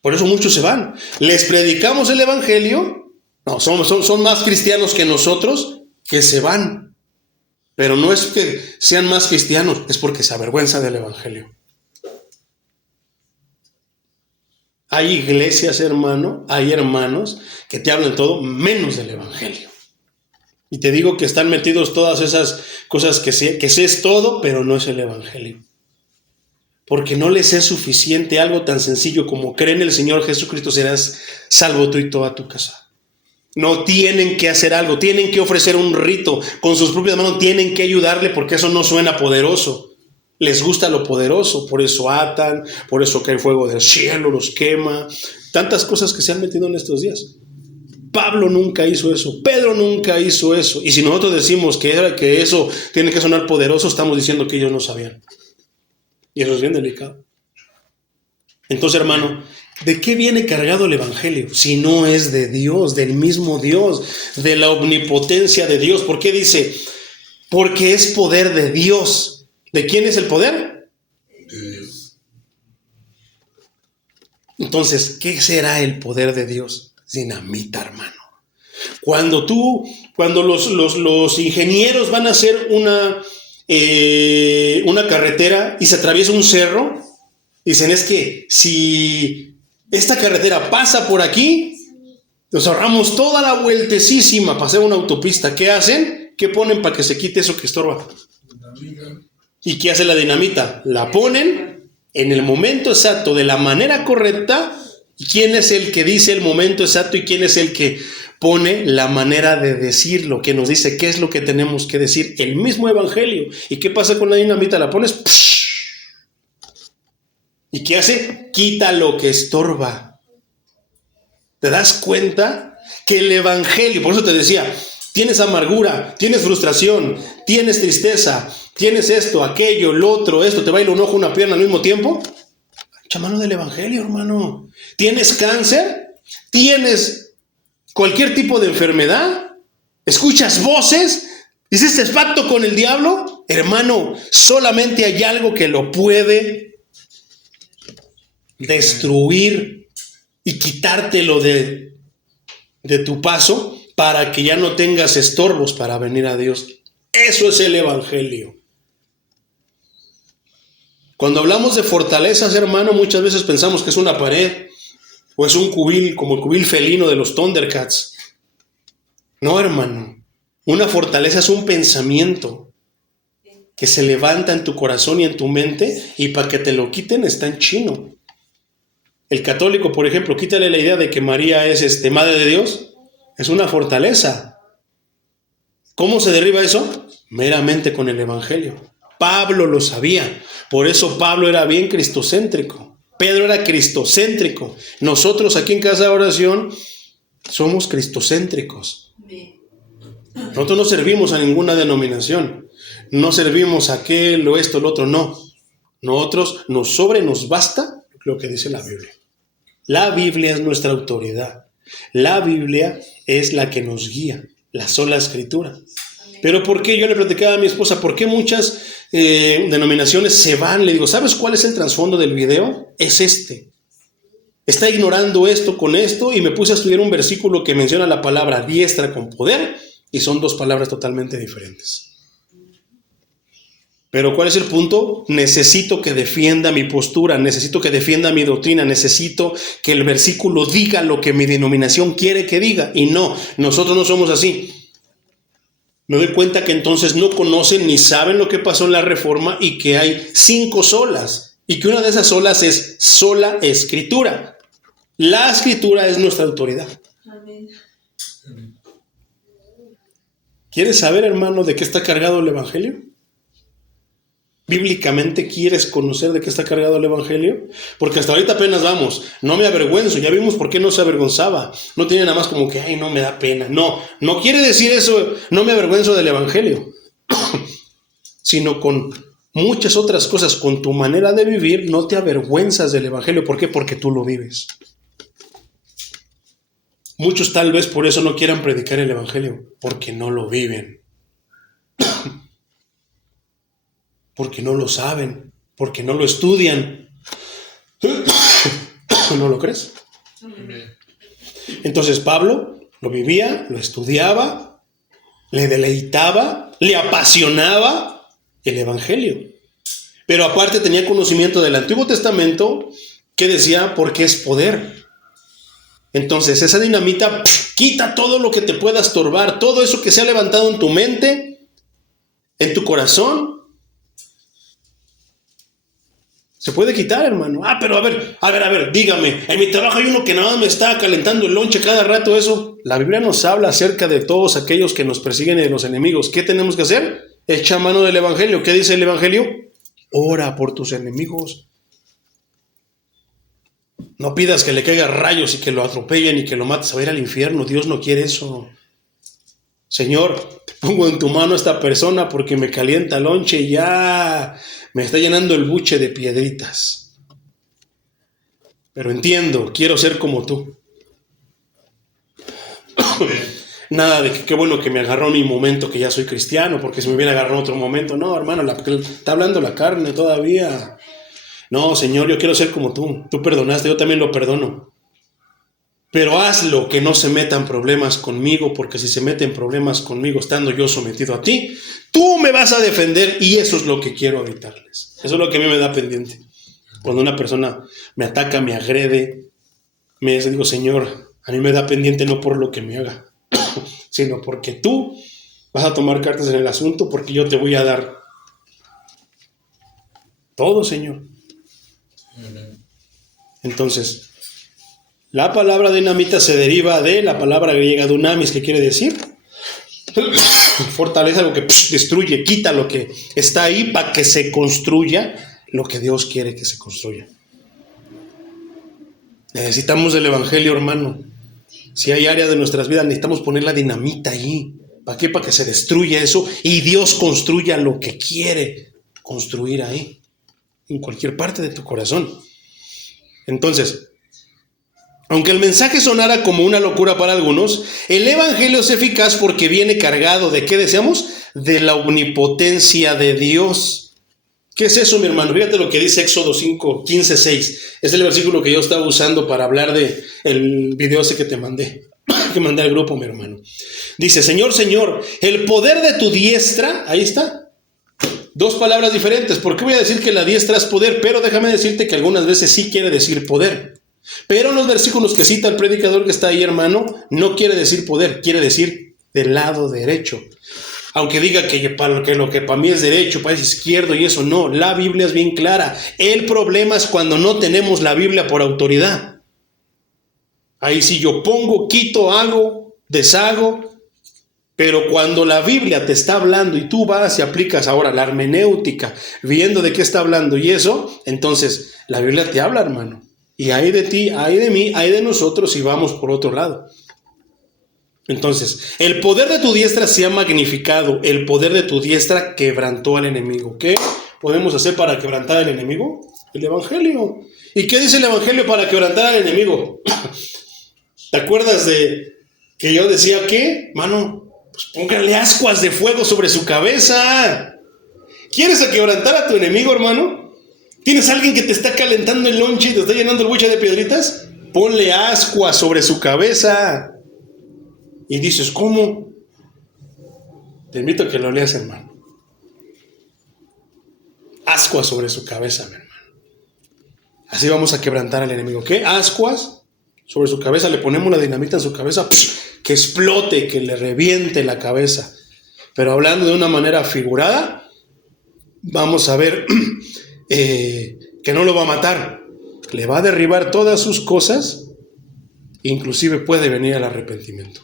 Por eso muchos se van. Les predicamos el evangelio. No, son más cristianos que nosotros que se van. Pero no es que sean más cristianos, es porque se avergüenzan del evangelio. Hay iglesias, hermano, hay hermanos que te hablan todo menos del evangelio. Y te digo que están metidos todas esas cosas que sé es todo, pero no es el evangelio. Porque no les es suficiente algo tan sencillo como creer en el Señor Jesucristo, serás salvo tú y toda tu casa. No tienen que hacer algo, tienen que ofrecer un rito con sus propias manos, tienen que ayudarle porque eso no suena poderoso. Les gusta lo poderoso, por eso atan, por eso cae fuego del cielo, los quema. Tantas cosas que se han metido en estos días. Pablo nunca hizo eso, Pedro nunca hizo eso. Y si nosotros decimos que eso tiene que sonar poderoso, estamos diciendo que ellos no sabían. Y eso es bien delicado. Entonces, hermano, ¿de qué viene cargado el evangelio? Si no es de Dios, del mismo Dios, de la omnipotencia de Dios. ¿Por qué dice? Porque es poder de Dios. ¿De quién es el poder? De Dios. Entonces, ¿qué será el poder de Dios? Dinamita, hermano. Cuando los ingenieros van a hacer una carretera y se atraviesa un cerro, dicen, es que si esta carretera pasa por aquí, nos ahorramos toda la vueltecísima para hacer una autopista. ¿Qué hacen? ¿Qué ponen para que se quite eso que estorba? ¿Y qué hace la dinamita? La ponen en el momento exacto, de la manera correcta. ¿Y quién es el que dice el momento exacto y quién es el que pone la manera de decirlo, que nos dice qué es lo que tenemos que decir? El mismo evangelio. ¿Y qué pasa con la dinamita? La pones, ¿y qué hace? Quita lo que estorba. ¿Te das cuenta? Que el evangelio, por eso te decía, tienes amargura, tienes frustración, tienes tristeza, tienes esto, aquello, lo otro, esto, te baila un ojo, una pierna al mismo tiempo. Echa mano del evangelio, hermano. ¿Tienes cáncer? ¿Tienes cualquier tipo de enfermedad? ¿Escuchas voces? ¿Hiciste pacto con el diablo? Hermano, solamente hay algo que lo puede destruir y quitártelo de tu paso para que ya no tengas estorbos para venir a Dios. Eso es el evangelio. Cuando hablamos de fortalezas, hermano, muchas veces pensamos que es una pared o es un cubil, como el cubil felino de los Thundercats. No, hermano. Una fortaleza es un pensamiento que se levanta en tu corazón y en tu mente, y para que te lo quiten está en chino. El católico, por ejemplo, quítale la idea de que María es madre de Dios. Es una fortaleza. ¿Cómo se derriba eso? Meramente con el evangelio. Pablo lo sabía. Por eso Pablo era bien cristocéntrico. Pedro era cristocéntrico. Nosotros aquí en Casa de Oración somos cristocéntricos. Nosotros no servimos a ninguna denominación. No servimos a aquel o esto o lo otro, no. Nosotros nos basta lo que dice la Biblia. La Biblia es nuestra autoridad. La Biblia es la que nos guía, la sola escritura. Pero ¿por qué? Yo le platicaba a mi esposa, ¿por qué muchas denominaciones se van? Le digo, ¿sabes cuál es el trasfondo del video? Es este. Está ignorando esto con esto y me puse a estudiar un versículo que menciona la palabra diestra con poder y son dos palabras totalmente diferentes. Pero ¿cuál es el punto? Necesito que defienda mi postura, necesito que defienda mi doctrina, necesito que el versículo diga lo que mi denominación quiere que diga. Y no, nosotros no somos así. Me doy cuenta que entonces no conocen ni saben lo que pasó en la Reforma y que hay 5 solas. Y que una de esas solas es sola escritura. La escritura es nuestra autoridad. Amén. ¿Quieres saber, hermano, de qué está cargado el Evangelio? ¿Bíblicamente quieres conocer de qué está cargado el Evangelio? Porque hasta ahorita apenas vamos. No me avergüenzo. Ya vimos por qué no se avergonzaba. No tiene nada más como que, ay, no me da pena. No, no quiere decir eso, no me avergüenzo del Evangelio. Sino con muchas otras cosas. Con tu manera de vivir no te avergüenzas del Evangelio. ¿Por qué? Porque tú lo vives. Muchos tal vez por eso no quieran predicar el Evangelio. Porque no lo viven. Porque no lo saben, porque no lo estudian. ¿No lo crees? Entonces Pablo lo vivía, lo estudiaba, le deleitaba, le apasionaba el Evangelio. Pero aparte tenía conocimiento del Antiguo Testamento que decía porque es poder. Entonces esa dinamita quita todo lo que te pueda estorbar, todo eso que se ha levantado en tu mente, en tu corazón. Se puede quitar, hermano. Pero a ver, dígame. En mi trabajo hay uno que nada más me está calentando el lonche cada rato eso. La Biblia nos habla acerca de todos aquellos que nos persiguen y de los enemigos. ¿Qué tenemos que hacer? Echa mano del Evangelio. ¿Qué dice el Evangelio? Ora por tus enemigos. No pidas que le caigan rayos y que lo atropellen y que lo mates a ir al infierno. Dios no quiere eso. Señor, te pongo en tu mano a esta persona porque me calienta el lonche y ya me está llenando el buche de piedritas. Pero entiendo, quiero ser como tú. Nada de que qué bueno que me agarró en mi momento que ya soy cristiano, porque si me hubiera agarrado en otro momento, no, hermano, está hablando la carne todavía. No, Señor, yo quiero ser como tú. Tú perdonaste, yo también lo perdono. Pero hazlo que no se metan problemas conmigo, porque si se meten problemas conmigo estando yo sometido a ti, tú me vas a defender y eso es lo que quiero evitarles. Eso es lo que a mí me da pendiente. Cuando una persona me ataca, me agrede, me digo, Señor, a mí me da pendiente no por lo que me haga, sino porque tú vas a tomar cartas en el asunto, porque yo te voy a dar todo, Señor. Entonces, la palabra dinamita se deriva de la palabra griega dunamis, que quiere decir fortaleza, lo que destruye, quita lo que está ahí para que se construya lo que Dios quiere que se construya. Necesitamos del Evangelio, hermano. Si hay áreas de nuestras vidas, necesitamos poner la dinamita ahí. ¿Para qué? Para que se destruya eso y Dios construya lo que quiere construir ahí, en cualquier parte de tu corazón. Entonces, aunque el mensaje sonara como una locura para algunos, el Evangelio es eficaz porque viene cargado de, ¿qué decíamos? De la omnipotencia de Dios. ¿Qué es eso, mi hermano? Fíjate lo que dice Éxodo 5, 15, 6. Es el versículo que yo estaba usando para hablar de el video ese que te mandé, que mandé al grupo, mi hermano. Dice, Señor, Señor, el poder de tu diestra, ahí está. 2 palabras diferentes. ¿Por qué voy a decir que la diestra es poder? Pero déjame decirte que algunas veces sí quiere decir poder. Pero en los versículos que cita el predicador que está ahí, hermano, no quiere decir poder, quiere decir del lado derecho. Aunque diga que lo que para mí es derecho, para es izquierdo y eso, no. La Biblia es bien clara. El problema es cuando no tenemos la Biblia por autoridad. Ahí sí yo pongo, quito, hago, deshago. Pero cuando la Biblia te está hablando y tú vas y aplicas ahora la hermenéutica, viendo de qué está hablando y eso, entonces la Biblia te habla, hermano. Y hay de ti, hay de mí, hay de nosotros si vamos por otro lado. Entonces, el poder de tu diestra se ha magnificado, el poder de tu diestra quebrantó al enemigo. ¿Qué podemos hacer para quebrantar al enemigo? El Evangelio. ¿Y qué dice el Evangelio para quebrantar al enemigo? ¿Te acuerdas de que yo decía qué? Mano, pues póngale ascuas de fuego sobre su cabeza. ¿Quieres quebrantar a tu enemigo, hermano? ¿Tienes a alguien que te está calentando el lonche y te está llenando el buche de piedritas? Ponle ascuas sobre su cabeza. Y dices, ¿cómo? Te invito a que lo leas, hermano. Ascuas sobre su cabeza, mi hermano. Así vamos a quebrantar al enemigo. ¿Qué? Ascuas sobre su cabeza. Le ponemos la dinamita en su cabeza, que explote, que le reviente la cabeza. Pero hablando de una manera figurada, vamos a ver que no lo va a matar. Le va a derribar todas sus cosas. Inclusive puede venir al arrepentimiento.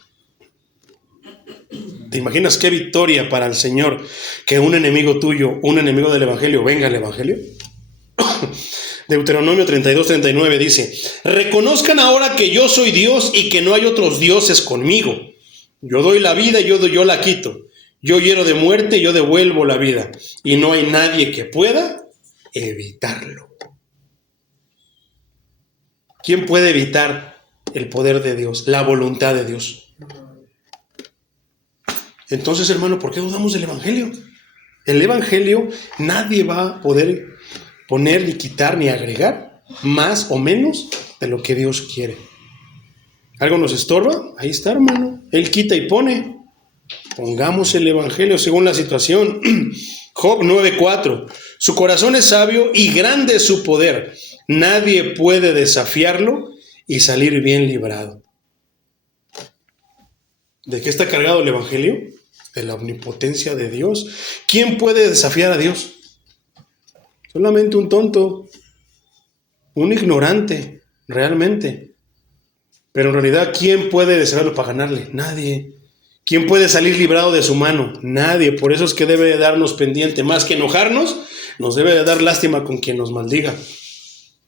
¿Te imaginas qué victoria para el Señor que un enemigo tuyo, un enemigo del Evangelio, venga al Evangelio? Deuteronomio 32:39 dice: reconozcan ahora que yo soy Dios y que no hay otros dioses conmigo. Yo doy la vida y yo la quito. Yo hiero de muerte y yo devuelvo la vida. Y no hay nadie que pueda evitarlo. ¿Quién puede evitar el poder de Dios, la voluntad de Dios? Entonces, hermano, ¿por qué dudamos del Evangelio? El Evangelio nadie va a poder poner, ni quitar, ni agregar más o menos de lo que Dios quiere. ¿Algo nos estorba? Ahí está, hermano. Él quita y pone. Pongamos el Evangelio según la situación. Job 9:4. Su corazón es sabio y grande es su poder. Nadie puede desafiarlo y salir bien librado. ¿De qué está cargado el Evangelio? De la omnipotencia de Dios. ¿Quién puede desafiar a Dios? Solamente un tonto, un ignorante, realmente. Pero en realidad, ¿quién puede desafiarlo para ganarle? Nadie. ¿Quién puede salir librado de su mano? Nadie. Por eso es que debe darnos pendiente. Más que enojarnos, nos debe de dar lástima con quien nos maldiga.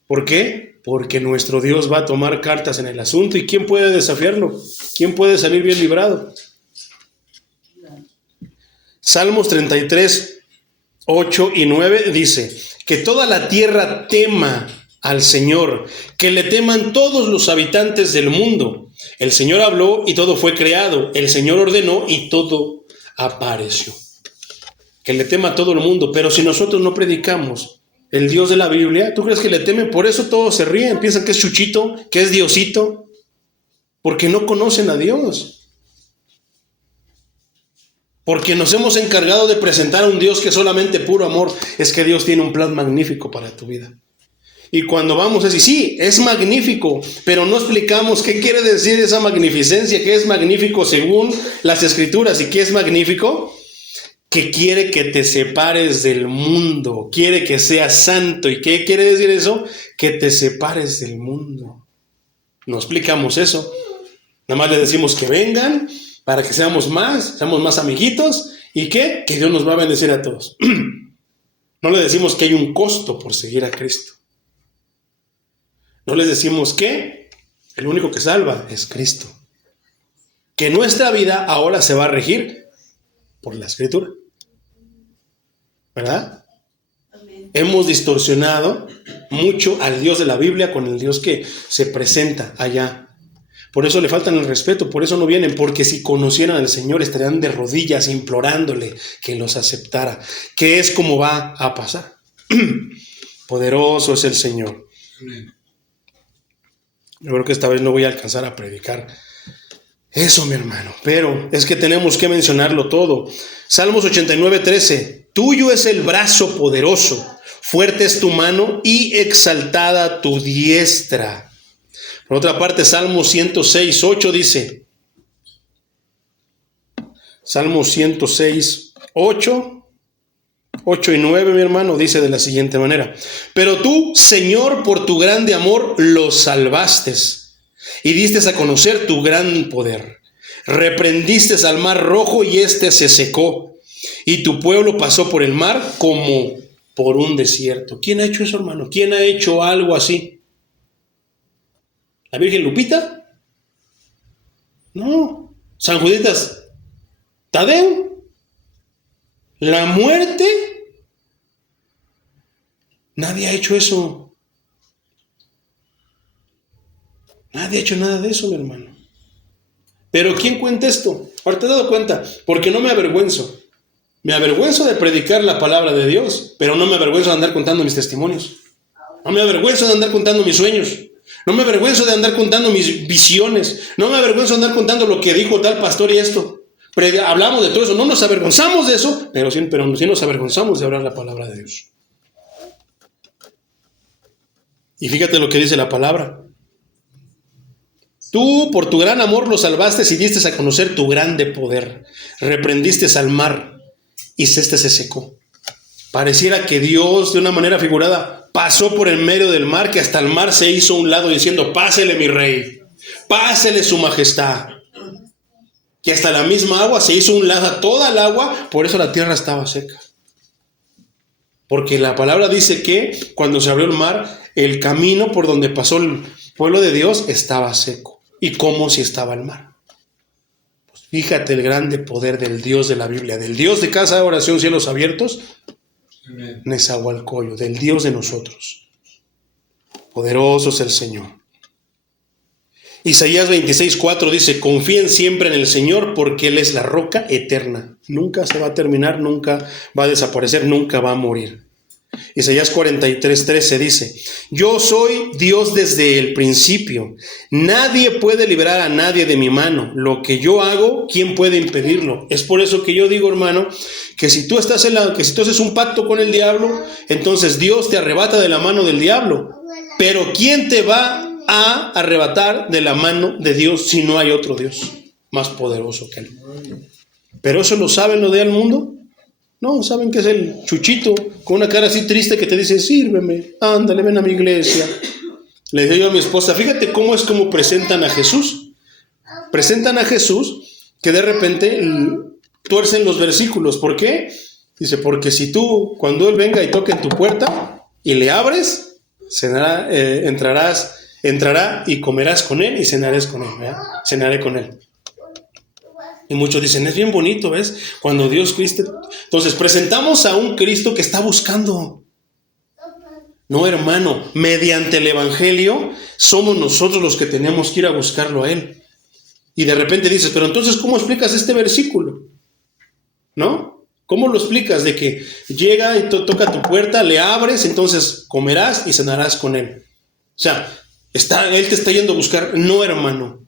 ¿Por qué? Porque nuestro Dios va a tomar cartas en el asunto. ¿Y quién puede desafiarlo? ¿Quién puede salir bien librado? Salmos 33, 8 y 9 dice: que toda la tierra tema al Señor, que le teman todos los habitantes del mundo. El Señor habló y todo fue creado. El Señor ordenó y todo apareció. Que le tema a todo el mundo. Pero si nosotros no predicamos el Dios de la Biblia, ¿tú crees que le temen? Por eso todos se ríen, piensan que es Chuchito, que es Diosito, porque no conocen a Dios. Porque nos hemos encargado de presentar a un Dios que es solamente puro amor. Es que Dios tiene un plan magnífico para tu vida. Y cuando vamos a decir, sí, es magnífico, pero no explicamos qué quiere decir esa magnificencia, qué es magnífico según las Escrituras y qué es magnífico. Que quiere que te separes del mundo, quiere que seas santo. ¿Y qué quiere decir eso? Que te separes del mundo. No explicamos eso. Nada más le decimos que vengan para que seamos más amiguitos. ¿Y qué? Que Dios nos va a bendecir a todos. No le decimos que hay un costo por seguir a Cristo. No les decimos que el único que salva es Cristo. Que nuestra vida ahora se va a regir por la Escritura. ¿Verdad? Amén. Hemos distorsionado mucho al Dios de la Biblia con el Dios que se presenta allá. Por eso le faltan el respeto, por eso no vienen, porque si conocieran al Señor estarían de rodillas implorándole que los aceptara, que es como va a pasar. Poderoso es el Señor. Amén. Yo creo que esta vez no voy a alcanzar a predicar eso, mi hermano, pero es que tenemos que mencionarlo todo. Salmos 89:13. Tuyo es el brazo poderoso, fuerte es tu mano y exaltada tu diestra. Por otra parte, Salmos 106:8 dice, Salmos 106:8 y 9, mi hermano, dice de la siguiente manera: pero tú, Señor, por tu grande amor, los salvaste y diste a conocer tu gran poder. Reprendiste al mar rojo y éste se secó, y tu pueblo pasó por el mar como por un desierto. ¿Quién ha hecho eso, hermano? ¿Quién ha hecho algo así? ¿La Virgen Lupita? No. San Juditas Tadeo, la muerte. Nadie ha hecho eso. Nadie ha hecho nada de eso, mi hermano. Pero ¿quién cuenta esto? Ahora te he dado cuenta, porque no me avergüenzo. Me avergüenzo de predicar la palabra de Dios, pero no me avergüenzo de andar contando mis testimonios. No me avergüenzo de andar contando mis sueños. No me avergüenzo de andar contando mis visiones. No me avergüenzo de andar contando lo que dijo tal pastor y esto. Hablamos de todo eso. No nos avergonzamos de eso, pero sí nos avergonzamos de hablar la palabra de Dios. Y fíjate lo que dice la palabra. Tú por tu gran amor lo salvaste y diste a conocer tu grande poder. Reprendiste al mar y este se secó. Pareciera que Dios, de una manera figurada, pasó por el medio del mar, que hasta el mar se hizo a un lado diciendo, pásele mi rey, pásele su majestad. Que hasta la misma agua se hizo a un lado, toda el agua, por eso la tierra estaba seca. Porque la palabra dice que cuando se abrió el mar, el camino por donde pasó el pueblo de Dios estaba seco. ¿Y cómo si estaba el mar? Pues fíjate el grande poder del Dios de la Biblia, del Dios de Casa de Oración, Cielos Abiertos, Nezahualcóyotl, del Dios de nosotros. Poderoso es el Señor. Isaías 26:4 dice, confíen siempre en el Señor porque Él es la roca eterna. Nunca se va a terminar, nunca va a desaparecer, nunca va a morir. Isaías 43:13 dice, yo soy Dios desde el principio. Nadie puede liberar a nadie de mi mano. Lo que yo hago, ¿quién puede impedirlo? Es por eso que yo digo, hermano, que si tú haces un pacto con el diablo, entonces Dios te arrebata de la mano del diablo. Pero ¿quién te va a arrebatar de la mano de Dios si no hay otro Dios más poderoso que Él? Pero eso lo saben lo del mundo. No, saben que es el chuchito con una cara así triste que te dice, sírveme, ándale, ven a mi iglesia. Le digo yo a mi esposa, fíjate cómo es como presentan a Jesús. Presentan a Jesús que de repente tuercen los versículos. ¿Por qué? Dice, porque si tú, cuando Él venga y toque en tu puerta y le abres, entrará y comerás con Él y cenarás con Él, ¿verdad? Cenaré con Él. Y muchos dicen, es bien bonito, ¿ves? Cuando Dios Cristo... Entonces presentamos a un Cristo que está buscando. No, hermano, mediante el Evangelio somos nosotros los que tenemos que ir a buscarlo a Él. Y de repente dices, pero entonces, ¿cómo explicas este versículo? ¿No? ¿Cómo lo explicas? De que llega y toca tu puerta, le abres, entonces comerás y cenarás con Él. O sea, Él te está yendo a buscar. No, hermano.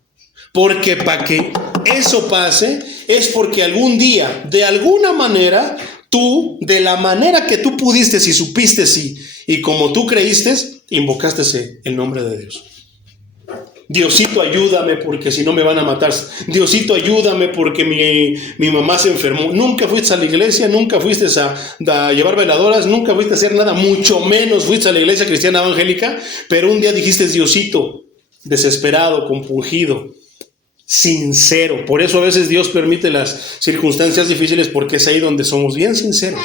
Porque para que eso pase es porque algún día, de alguna manera, tú, de la manera que tú pudiste y supiste y como tú creíste, invocaste el nombre de Dios. Diosito, ayúdame porque si no me van a matar. Diosito, ayúdame porque mi mamá se enfermó. Nunca fuiste a la iglesia, nunca fuiste a llevar veladoras, nunca fuiste a hacer nada, mucho menos fuiste a la iglesia cristiana evangélica, pero un día dijiste Diosito, desesperado, compungido, sincero. Por eso a veces Dios permite las circunstancias difíciles, porque es ahí donde somos bien sinceros.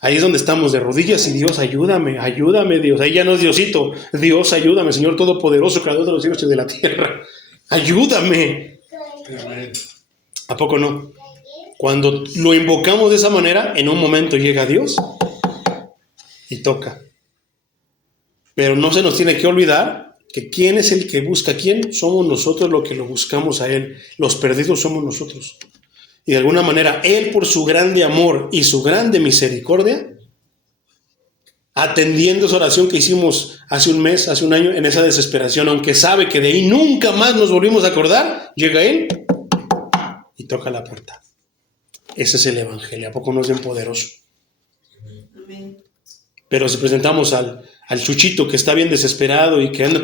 Ahí es donde estamos de rodillas y Dios, ayúdame, ayúdame Dios. Ahí ya no es Diosito, Dios, ayúdame, Señor Todopoderoso, Creador de los cielos y de la tierra. Ayúdame. ¿A poco no? Cuando lo invocamos de esa manera, en un momento llega Dios y toca. Pero no se nos tiene que olvidar que ¿quién es el que busca a quién? Somos nosotros los que lo buscamos a Él. Los perdidos somos nosotros. Y de alguna manera, Él por su grande amor y su grande misericordia, atendiendo esa oración que hicimos hace un mes, hace un año, en esa desesperación, aunque sabe que de ahí nunca más nos volvimos a acordar, llega Él y toca la puerta. Ese es el Evangelio. ¿A poco no es bien poderoso? Amén. Pero si presentamos al chuchito que está bien desesperado y que anda,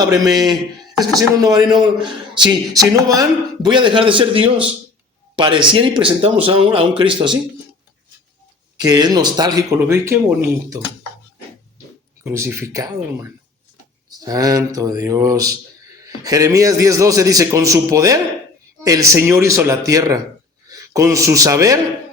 ábreme, es que si no van, si no van, voy a dejar de ser Dios. Pareciera y presentamos a un Cristo así, que es nostálgico, lo veo y qué bonito, crucificado, hermano. Santo Dios. Jeremías 10:12 dice, con su poder el Señor hizo la tierra, con su saber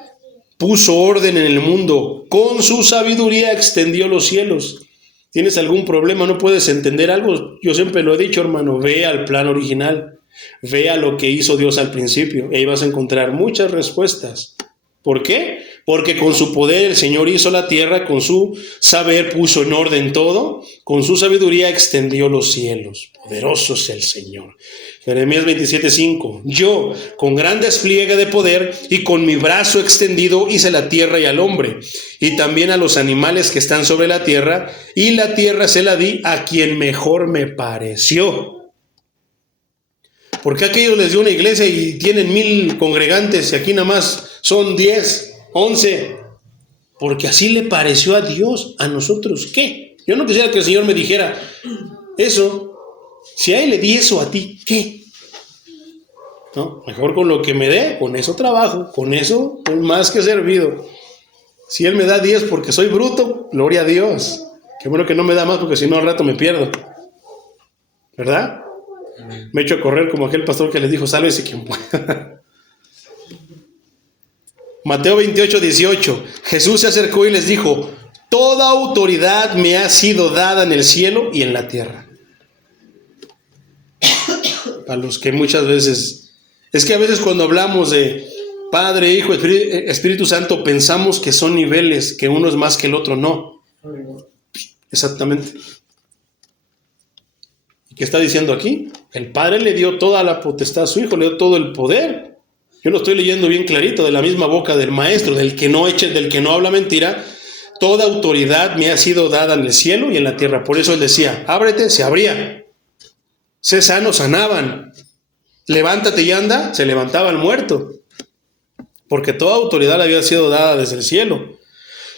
puso orden en el mundo, con su sabiduría extendió los cielos. ¿Tienes algún problema? ¿No puedes entender algo? Yo siempre lo he dicho, hermano, ve al plan original. Vea lo que hizo Dios al principio y ahí vas a encontrar muchas respuestas. ¿Por qué? Porque con su poder el Señor hizo la tierra, con su saber puso en orden todo, con su sabiduría extendió los cielos. Poderoso es el Señor. Jeremías 27:5. Yo, con gran despliegue de poder y con mi brazo extendido, hice la tierra y al hombre, y también a los animales que están sobre la tierra, y la tierra se la di a quien mejor me pareció. ¿Por qué aquellos les dio una iglesia y tienen 1000 congregantes y aquí nada más son 10, 11? Porque así le pareció a Dios. ¿A nosotros qué? Yo no quisiera que el Señor me dijera eso. Si a Él le di eso, ¿a ti qué? ¿No? Mejor con lo que me dé, con eso trabajo, con eso estoy más que servido. Si Él me da 10 porque soy bruto, gloria a Dios. Qué bueno que no me da más porque si no al rato me pierdo. ¿Verdad? Me echo a correr como aquel pastor que les dijo, sálvese quien pueda. Mateo 28:18. Jesús se acercó y les dijo, toda autoridad me ha sido dada en el cielo y en la tierra. A los que muchas veces, es que a veces cuando hablamos de Padre, Hijo, Espíritu Santo, pensamos que son niveles, que uno es más que el otro. No. Exactamente. ¿Qué está diciendo aquí? El Padre le dio toda la potestad a su Hijo, le dio todo el poder. Yo lo estoy leyendo bien clarito, de la misma boca del Maestro, del que no habla mentira. Toda autoridad me ha sido dada en el cielo y en la tierra. Por eso Él decía, ábrete, se abría. Sé sano, sanaban. Levántate y anda, se levantaba el muerto. Porque toda autoridad le había sido dada desde el cielo.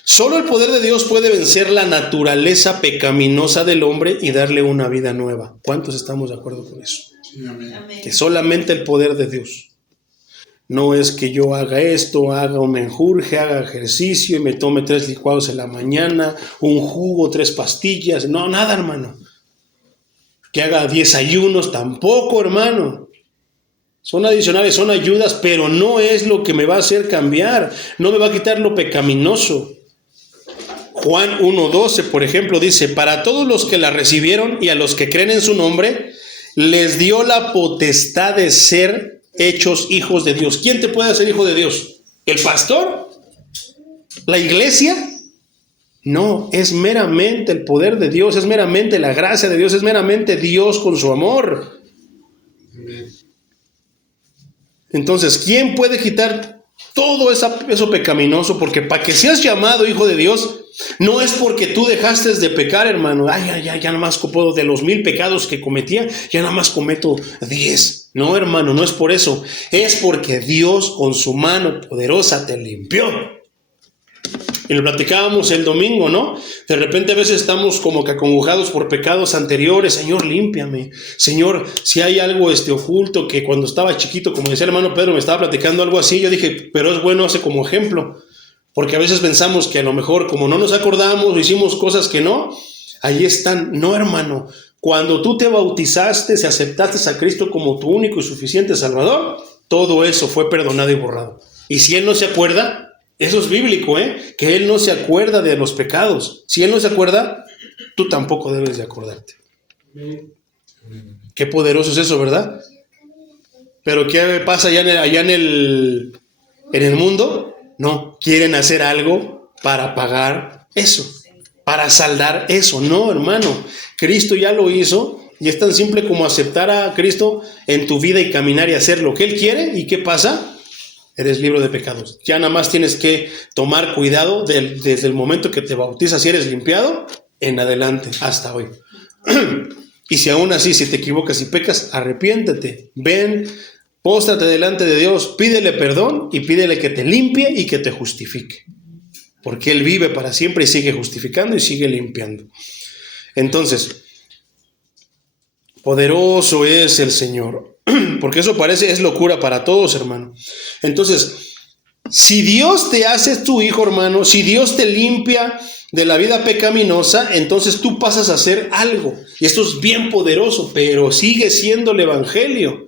Solo el poder de Dios puede vencer la naturaleza pecaminosa del hombre y darle una vida nueva. ¿Cuántos estamos de acuerdo con eso? Sí, amén. Que solamente el poder de Dios. No es que yo haga esto, haga un menjurje, haga ejercicio y me tome 3 licuados en la mañana, un jugo, 3 pastillas. No, nada, hermano. Que haga 10 ayunos, tampoco, hermano. Son adicionales, son ayudas, pero no es lo que me va a hacer cambiar. No me va a quitar lo pecaminoso. Juan 1:12, por ejemplo, dice, para todos los que la recibieron y a los que creen en su nombre, les dio la potestad de ser hechos hijos de Dios. ¿Quién te puede hacer hijo de Dios? ¿El pastor? ¿La iglesia? No, es meramente el poder de Dios, es meramente la gracia de Dios, es meramente Dios con su amor. Entonces, ¿quién puede quitar todo eso pecaminoso? Porque para que seas llamado hijo de Dios, no es porque tú dejaste de pecar, hermano. Ya nada más puedo, de los 1000 pecados que cometía, ya nada más cometo 10. No, hermano, no es por eso. Es porque Dios con su mano poderosa te limpió. Y lo platicábamos el domingo, ¿no? De repente a veces estamos como que acongojados por pecados anteriores. Señor, límpiame. Señor, si hay algo oculto que cuando estaba chiquito, como decía el hermano Pedro, me estaba platicando algo así, yo dije, pero es bueno hacer como ejemplo. Porque a veces pensamos que a lo mejor como no nos acordamos o hicimos cosas que no, ahí están. No, hermano. Cuando tú te bautizaste, si aceptaste a Cristo como tu único y suficiente Salvador, todo eso fue perdonado y borrado. Y si Él no se acuerda, eso es bíblico, que Él no se acuerda de los pecados. Si Él no se acuerda, tú tampoco debes de acordarte. Qué poderoso es eso, ¿verdad? Pero ¿qué pasa allá en el mundo? No, quieren hacer algo para pagar eso, para saldar eso. No, hermano, Cristo ya lo hizo y es tan simple como aceptar a Cristo en tu vida y caminar y hacer lo que Él quiere. ¿Y qué pasa? Eres libre de pecados. Ya nada más tienes que tomar cuidado desde el momento que te bautizas, si eres limpiado, en adelante, hasta hoy. Y si aún así, si te equivocas y pecas, arrepiéntete. Ven, póstrate delante de Dios, pídele perdón y pídele que te limpie y que te justifique. Porque Él vive para siempre y sigue justificando y sigue limpiando. Entonces, poderoso es el Señor. Porque eso es locura para todos, hermano. Entonces, si Dios te hace tu hijo, hermano, si Dios te limpia de la vida pecaminosa, entonces tú pasas a hacer algo. Y esto es bien poderoso, pero sigue siendo el evangelio.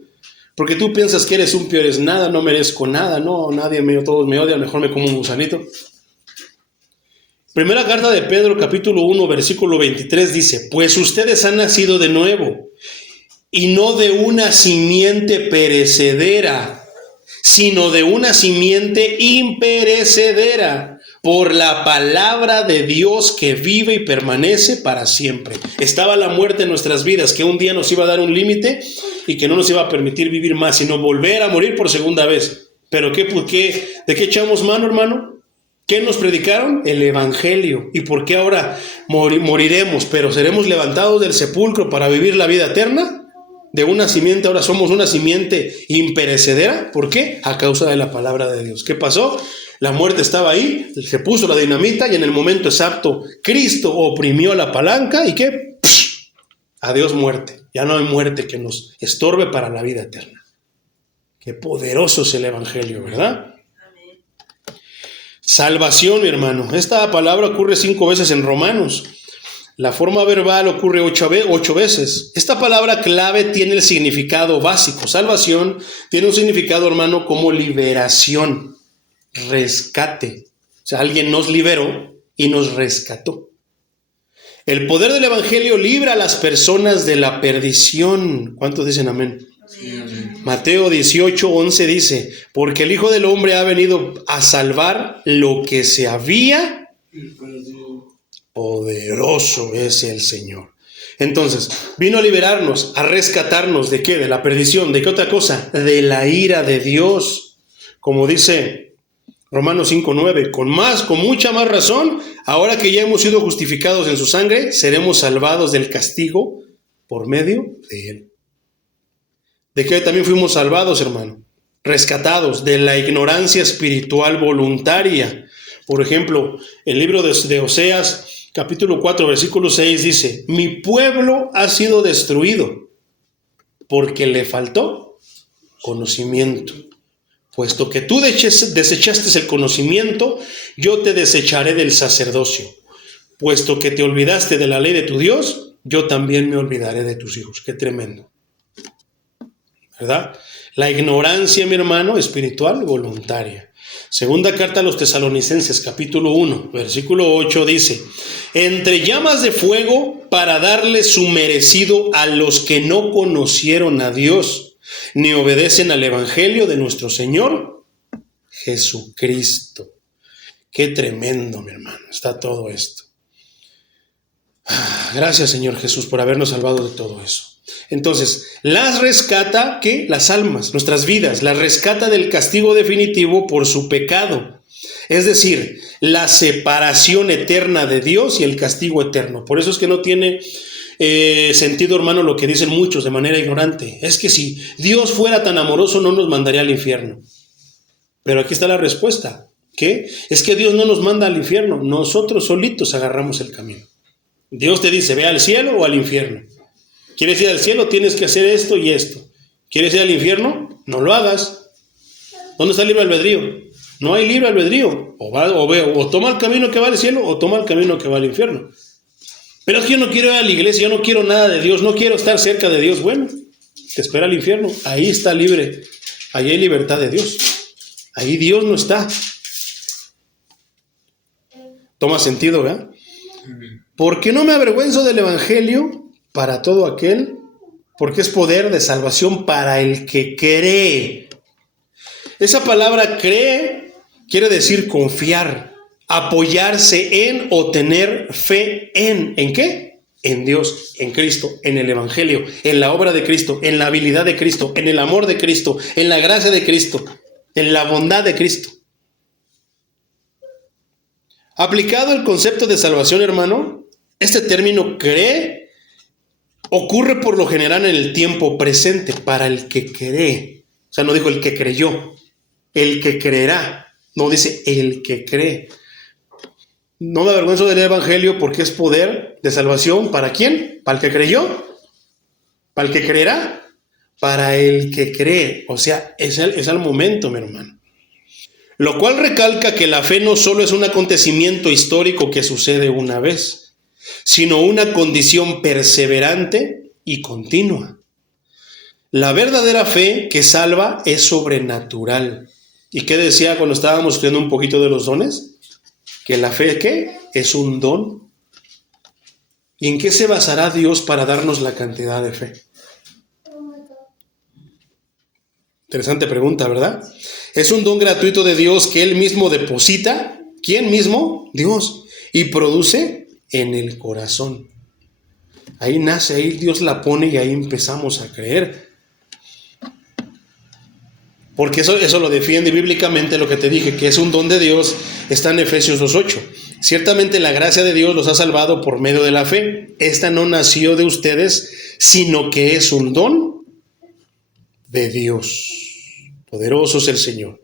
Porque tú piensas que eres un peor, eres nada, no merezco nada, no, todos me odian, mejor me como un gusanito. Primera carta de Pedro, capítulo 1, versículo 23 dice, pues ustedes han nacido de nuevo, y no de una simiente perecedera, sino de una simiente imperecedera, por la palabra de Dios que vive y permanece para siempre. Estaba la muerte en nuestras vidas, que un día nos iba a dar un límite y que no nos iba a permitir vivir más, sino volver a morir por segunda vez. ¿Pero de qué echamos mano, hermano? ¿Qué nos predicaron? El evangelio. ¿Y por qué ahora moriremos, pero seremos levantados del sepulcro para vivir la vida eterna? De una simiente ahora somos una simiente imperecedera. ¿Por qué? A causa de la palabra de Dios. ¿Qué pasó? La muerte estaba ahí, se puso la dinamita y en el momento exacto Cristo oprimió la palanca y ¿qué? ¡Psh! Adiós muerte. Ya no hay muerte que nos estorbe para la vida eterna. Qué poderoso es el evangelio, ¿verdad? Amén. Salvación, mi hermano. Esta palabra ocurre 5 veces en Romanos. La forma verbal ocurre 8 veces. Esta palabra clave tiene el significado básico. Salvación tiene un significado, hermano, como liberación, rescate. O sea, alguien nos liberó y nos rescató. El poder del evangelio libra a las personas de la perdición. ¿Cuántos dicen amén? Sí, amén. Mateo 18:11 dice, porque el Hijo del Hombre ha venido a salvar lo que se había perdido. Poderoso es el Señor. Entonces, vino a liberarnos, a rescatarnos, ¿de qué? De la perdición. ¿De qué otra cosa? De la ira de Dios. Como dice Romanos 5:9, con mucha más razón, ahora que ya hemos sido justificados en su sangre, seremos salvados del castigo por medio de él. ¿De qué también fuimos salvados, hermano? Rescatados de la ignorancia espiritual voluntaria. Por ejemplo, el libro de Oseas, capítulo 4, versículo 6 dice, mi pueblo ha sido destruido porque le faltó conocimiento. Puesto que tú desechaste el conocimiento, yo te desecharé del sacerdocio. Puesto que te olvidaste de la ley de tu Dios, yo también me olvidaré de tus hijos. Qué tremendo, ¿verdad? La ignorancia, mi hermano, espiritual voluntaria. Segunda carta a los Tesalonicenses, capítulo 1, versículo 8 dice, entre llamas de fuego para darle su merecido a los que no conocieron a Dios, ni obedecen al evangelio de nuestro Señor Jesucristo. Qué tremendo, mi hermano, está todo esto. Gracias, Señor Jesús, por habernos salvado de todo eso. Entonces, las rescata, ¿qué? Las almas, nuestras vidas, las rescata del castigo definitivo por su pecado. Es decir, la separación eterna de Dios y el castigo eterno. Por eso es que no tiene sentido, hermano, lo que dicen muchos de manera ignorante. Es que si Dios fuera tan amoroso, no nos mandaría al infierno. Pero aquí está la respuesta. ¿Qué? Es que Dios no nos manda al infierno. Nosotros solitos agarramos el camino. Dios te dice, ve al cielo o al infierno. ¿Quieres ir al cielo? Tienes que hacer esto y esto. ¿Quieres ir al infierno? No lo hagas. ¿Dónde está el libre albedrío? No hay libre albedrío. O toma el camino que va al cielo o toma el camino que va al infierno. Pero es que yo no quiero ir a la iglesia, yo no quiero nada de Dios, no quiero estar cerca de Dios. Bueno, te espera el infierno. Ahí está libre. Ahí hay libertad de Dios. Ahí Dios no está. Toma sentido, ¿verdad? ¿Por qué no me avergüenzo del evangelio? Para todo aquel, porque es poder de salvación para el que cree. Esa palabra cree quiere decir confiar, apoyarse en o tener fe en. ¿En qué? En Dios, en Cristo, en el evangelio, en la obra de Cristo, en la habilidad de Cristo, en el amor de Cristo, en la gracia de Cristo, en la bondad de Cristo. Aplicado el concepto de salvación, hermano, este término cree ocurre por lo general en el tiempo presente para el que cree. O sea, no dijo el que creyó, el que creerá. No dice el que cree. No me avergüenzo del evangelio porque es poder de salvación. ¿Para quién? ¿Para el que creyó? ¿Para el que creerá? Para el que cree. O sea, es al momento, mi hermano. Lo cual recalca que la fe no solo es un acontecimiento histórico que sucede una vez, sino una condición perseverante y continua. La verdadera fe que salva es sobrenatural. ¿Y qué decía cuando estábamos estudiando un poquito de los dones? Que la fe, ¿qué? Es un don. ¿Y en qué se basará Dios para darnos la cantidad de fe? Interesante pregunta, ¿verdad? Es un don gratuito de Dios que Él mismo deposita. ¿Quién mismo? Dios. Y produce en el corazón. Ahí nace, ahí Dios la pone y ahí empezamos a creer. Porque eso lo defiende bíblicamente lo que te dije, que es un don de Dios, está en Efesios 2:8. Ciertamente la gracia de Dios los ha salvado por medio de la fe. Esta no nació de ustedes, sino que es un don de Dios. Poderoso es el Señor.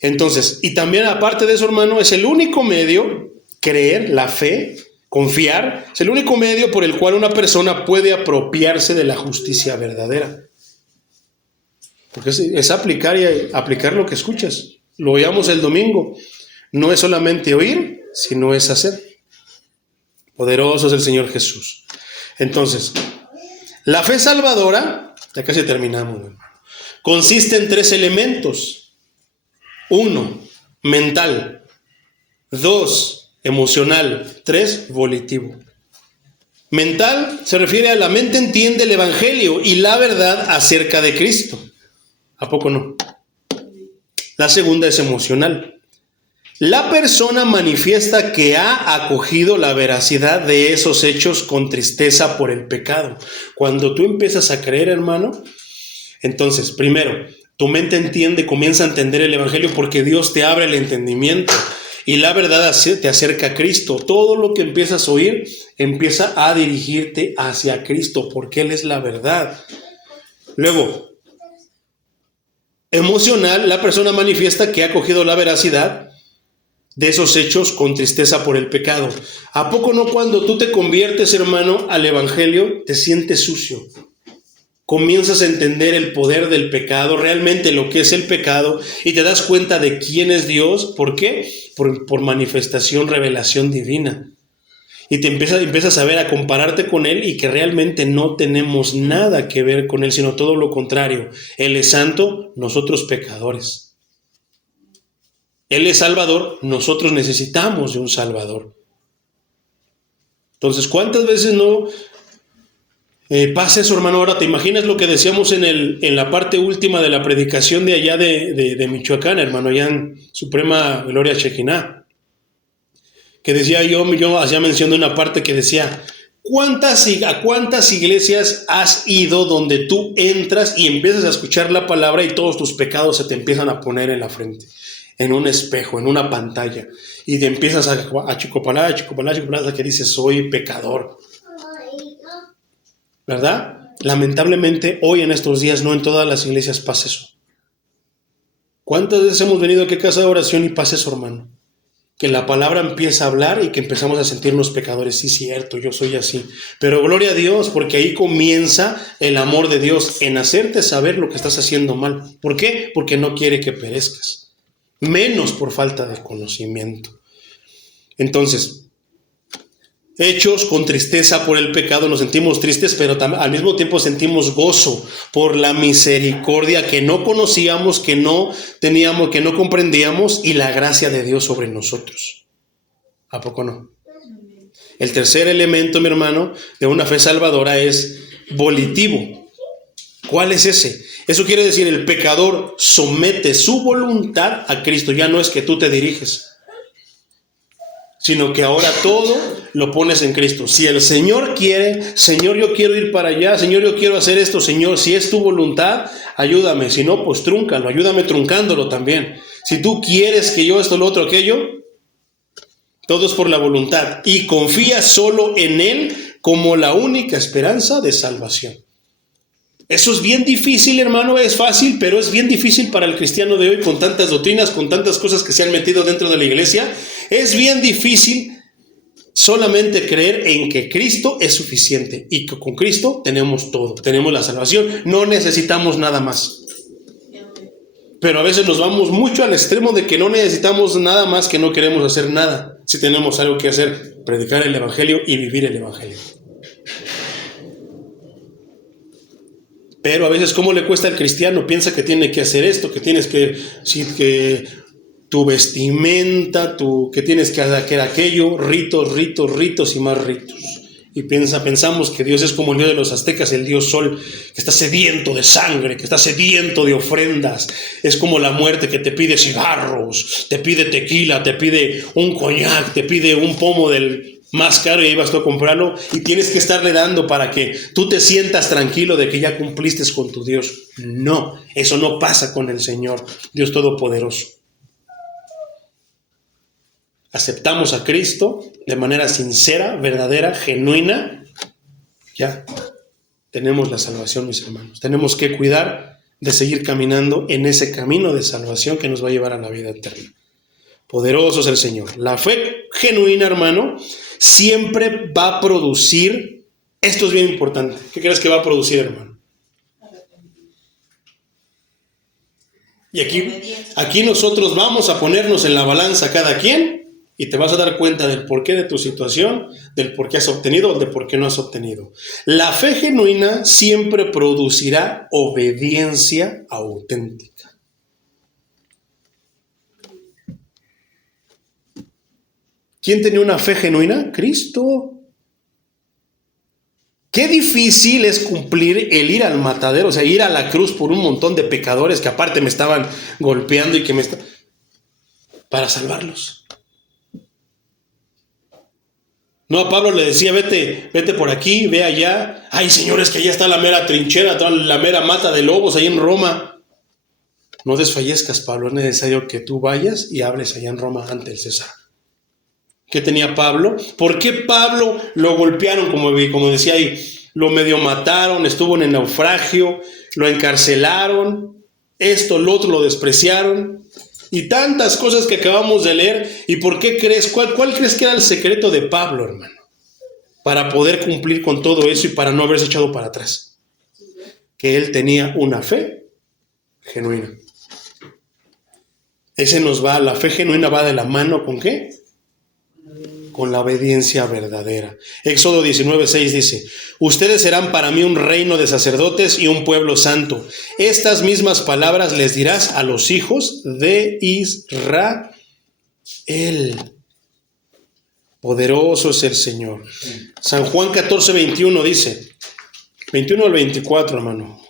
Entonces, y también aparte de eso, hermano, es el único medio, creer, la fe, confiar, es el único medio por el cual una persona puede apropiarse de la justicia verdadera. Porque es aplicar y aplicar lo que escuchas. Lo oíamos el domingo. No es solamente oír, sino es hacer. Poderoso es el Señor Jesús. Entonces, la fe salvadora, ya casi terminamos, hermano, consiste en 3 elementos. 1, mental. 2, emocional. 3, volitivo. Mental se refiere a la mente entiende el evangelio y la verdad acerca de Cristo. ¿A poco no? La segunda es emocional. La persona manifiesta que ha acogido la veracidad de esos hechos con tristeza por el pecado. Cuando tú empiezas a creer, hermano, entonces, primero, tu mente entiende, comienza a entender el evangelio porque Dios te abre el entendimiento y la verdad te acerca a Cristo. Todo lo que empiezas a oír empieza a dirigirte hacia Cristo porque Él es la verdad. Luego, emocional, la persona manifiesta que ha acogido la veracidad de esos hechos con tristeza por el pecado. ¿A poco no cuando tú te conviertes, hermano, al evangelio, te sientes sucio? Comienzas a entender el poder del pecado, realmente lo que es el pecado, y te das cuenta de quién es Dios. ¿Por qué? Por manifestación, revelación divina. Y te empiezas a ver, a compararte con Él y que realmente no tenemos nada que ver con Él, sino todo lo contrario. Él es santo, nosotros pecadores. Él es salvador, nosotros necesitamos de un salvador. Entonces, ¿cuántas veces no pasa eso, hermano? Ahora, ¿te imaginas lo que decíamos en la parte última de la predicación de allá de Michoacán, hermano, allá en Suprema Gloria Shekinah? Que decía yo hacía mención de una parte que decía, ¿a cuántas iglesias has ido donde tú entras y empiezas a escuchar la palabra y todos tus pecados se te empiezan a poner en la frente, en un espejo, en una pantalla, y te empiezas a chicopalar, hasta que dices, soy pecador? ¿Verdad? Lamentablemente, hoy en estos días, no en todas las iglesias pasa eso. ¿Cuántas veces hemos venido aquí a casa de oración y pasa eso, hermano? Que la palabra empieza a hablar y que empezamos a sentirnos pecadores. Sí, cierto, yo soy así. Pero gloria a Dios, porque ahí comienza el amor de Dios en hacerte saber lo que estás haciendo mal. ¿Por qué? Porque no quiere que perezcas. Menos por falta de conocimiento. Entonces, hechos con tristeza por el pecado, nos sentimos tristes, pero al mismo tiempo sentimos gozo por la misericordia que no conocíamos, que no teníamos, que no comprendíamos, y la gracia de Dios sobre nosotros. ¿A poco no? El tercer elemento, mi hermano, de una fe salvadora es volitivo. ¿Cuál es ese? Eso quiere decir, el pecador somete su voluntad a Cristo. Ya no es que tú te diriges, sino que ahora todo lo pones en Cristo. Si el Señor quiere, Señor, yo quiero ir para allá, Señor, yo quiero hacer esto, Señor, si es tu voluntad, ayúdame. Si no, pues trúncalo, ayúdame truncándolo también. Si tú quieres que yo esto, lo otro, aquello, todo es por la voluntad. Y confía solo en Él como la única esperanza de salvación. Eso es bien difícil, hermano, es fácil, pero es bien difícil para el cristiano de hoy, con tantas doctrinas, con tantas cosas que se han metido dentro de la iglesia. Es bien difícil solamente creer en que Cristo es suficiente y que con Cristo tenemos todo, tenemos la salvación, no necesitamos nada más. Pero a veces nos vamos mucho al extremo de que no necesitamos nada más, que no queremos hacer nada. Si tenemos algo que hacer, predicar el evangelio y vivir el evangelio. Pero a veces, ¿cómo le cuesta al cristiano? Piensa que tiene que hacer esto, que tienes que tu vestimenta, que tienes que hacer aquello, ritos y más ritos. Y pensamos que Dios es como el Dios de los aztecas, el Dios Sol, que está sediento de sangre, que está sediento de ofrendas. Es como la muerte que te pide cigarros, te pide tequila, te pide un coñac, te pide un pomo del más caro y ahí vas tú a comprarlo y tienes que estarle dando para que tú te sientas tranquilo de que ya cumpliste con tu Dios. No, eso no pasa con el Señor, Dios Todopoderoso. Aceptamos a Cristo de manera sincera, verdadera, genuina, ya tenemos la salvación, mis hermanos. Tenemos que cuidar de seguir caminando en ese camino de salvación que nos va a llevar a la vida eterna. Poderoso es el Señor. La fe genuina, hermano, siempre va a producir, esto es bien importante. ¿Qué crees que va a producir, hermano? Y aquí nosotros vamos a ponernos en la balanza cada quien y te vas a dar cuenta del porqué de tu situación, del por qué has obtenido o del por qué no has obtenido. La fe genuina siempre producirá obediencia auténtica. ¿Quién tenía una fe genuina? Cristo. Qué difícil es cumplir el ir al matadero, o sea, ir a la cruz por un montón de pecadores que aparte me estaban golpeando y que para salvarlos. No, a Pablo le decía, vete por aquí, ve allá. Ay, señores, que allá está la mera trinchera, la mera mata de lobos ahí en Roma. No desfallezcas, Pablo, es necesario que tú vayas y hables allá en Roma ante el César. ¿Qué tenía Pablo? ¿Por qué Pablo lo golpearon, como decía ahí? Lo medio mataron, estuvo en el naufragio, lo encarcelaron, esto, lo otro, lo despreciaron. Y tantas cosas que acabamos de leer. ¿Y por qué crees? ¿Cuál crees que era el secreto de Pablo, hermano? Para poder cumplir con todo eso y para no haberse echado para atrás. Que él tenía una fe genuina. La fe genuina va de la mano ¿con qué? Con la obediencia verdadera. Éxodo 19:6 dice: ustedes serán para mí un reino de sacerdotes y un pueblo santo. Estas mismas palabras les dirás a los hijos de Israel. Poderoso es el Señor. San Juan 14:21 dice, 21 al 24, hermano.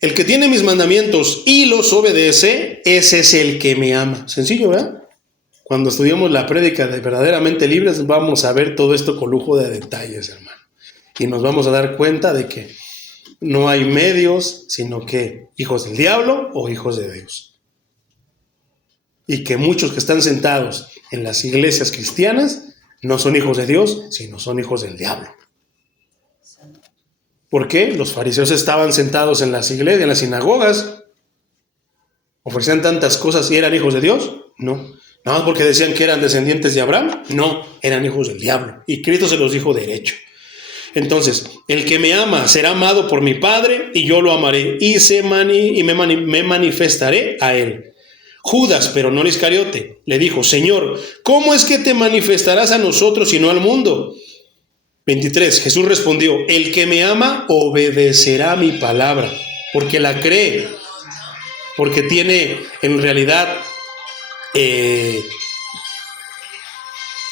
El que tiene mis mandamientos y los obedece, ese es el que me ama. Sencillo, ¿verdad? Cuando estudiamos la prédica de verdaderamente libres, vamos a ver todo esto con lujo de detalles, hermano. Y nos vamos a dar cuenta de que no hay medios, sino que hijos del diablo o hijos de Dios. Y que muchos que están sentados en las iglesias cristianas no son hijos de Dios, sino son hijos del diablo. ¿Por qué? Los fariseos estaban sentados en las iglesias, en las sinagogas, ofrecían tantas cosas y eran hijos de Dios. No, nada más porque decían que eran descendientes de Abraham. No, eran hijos del diablo. Y Cristo se los dijo derecho. Entonces, el que me ama será amado por mi Padre y yo lo amaré y me manifestaré a él. Judas, pero no Iscariote, le dijo: Señor, ¿cómo es que te manifestarás a nosotros y no al mundo? 23, Jesús respondió: el que me ama obedecerá mi palabra, porque la cree, porque tiene en realidad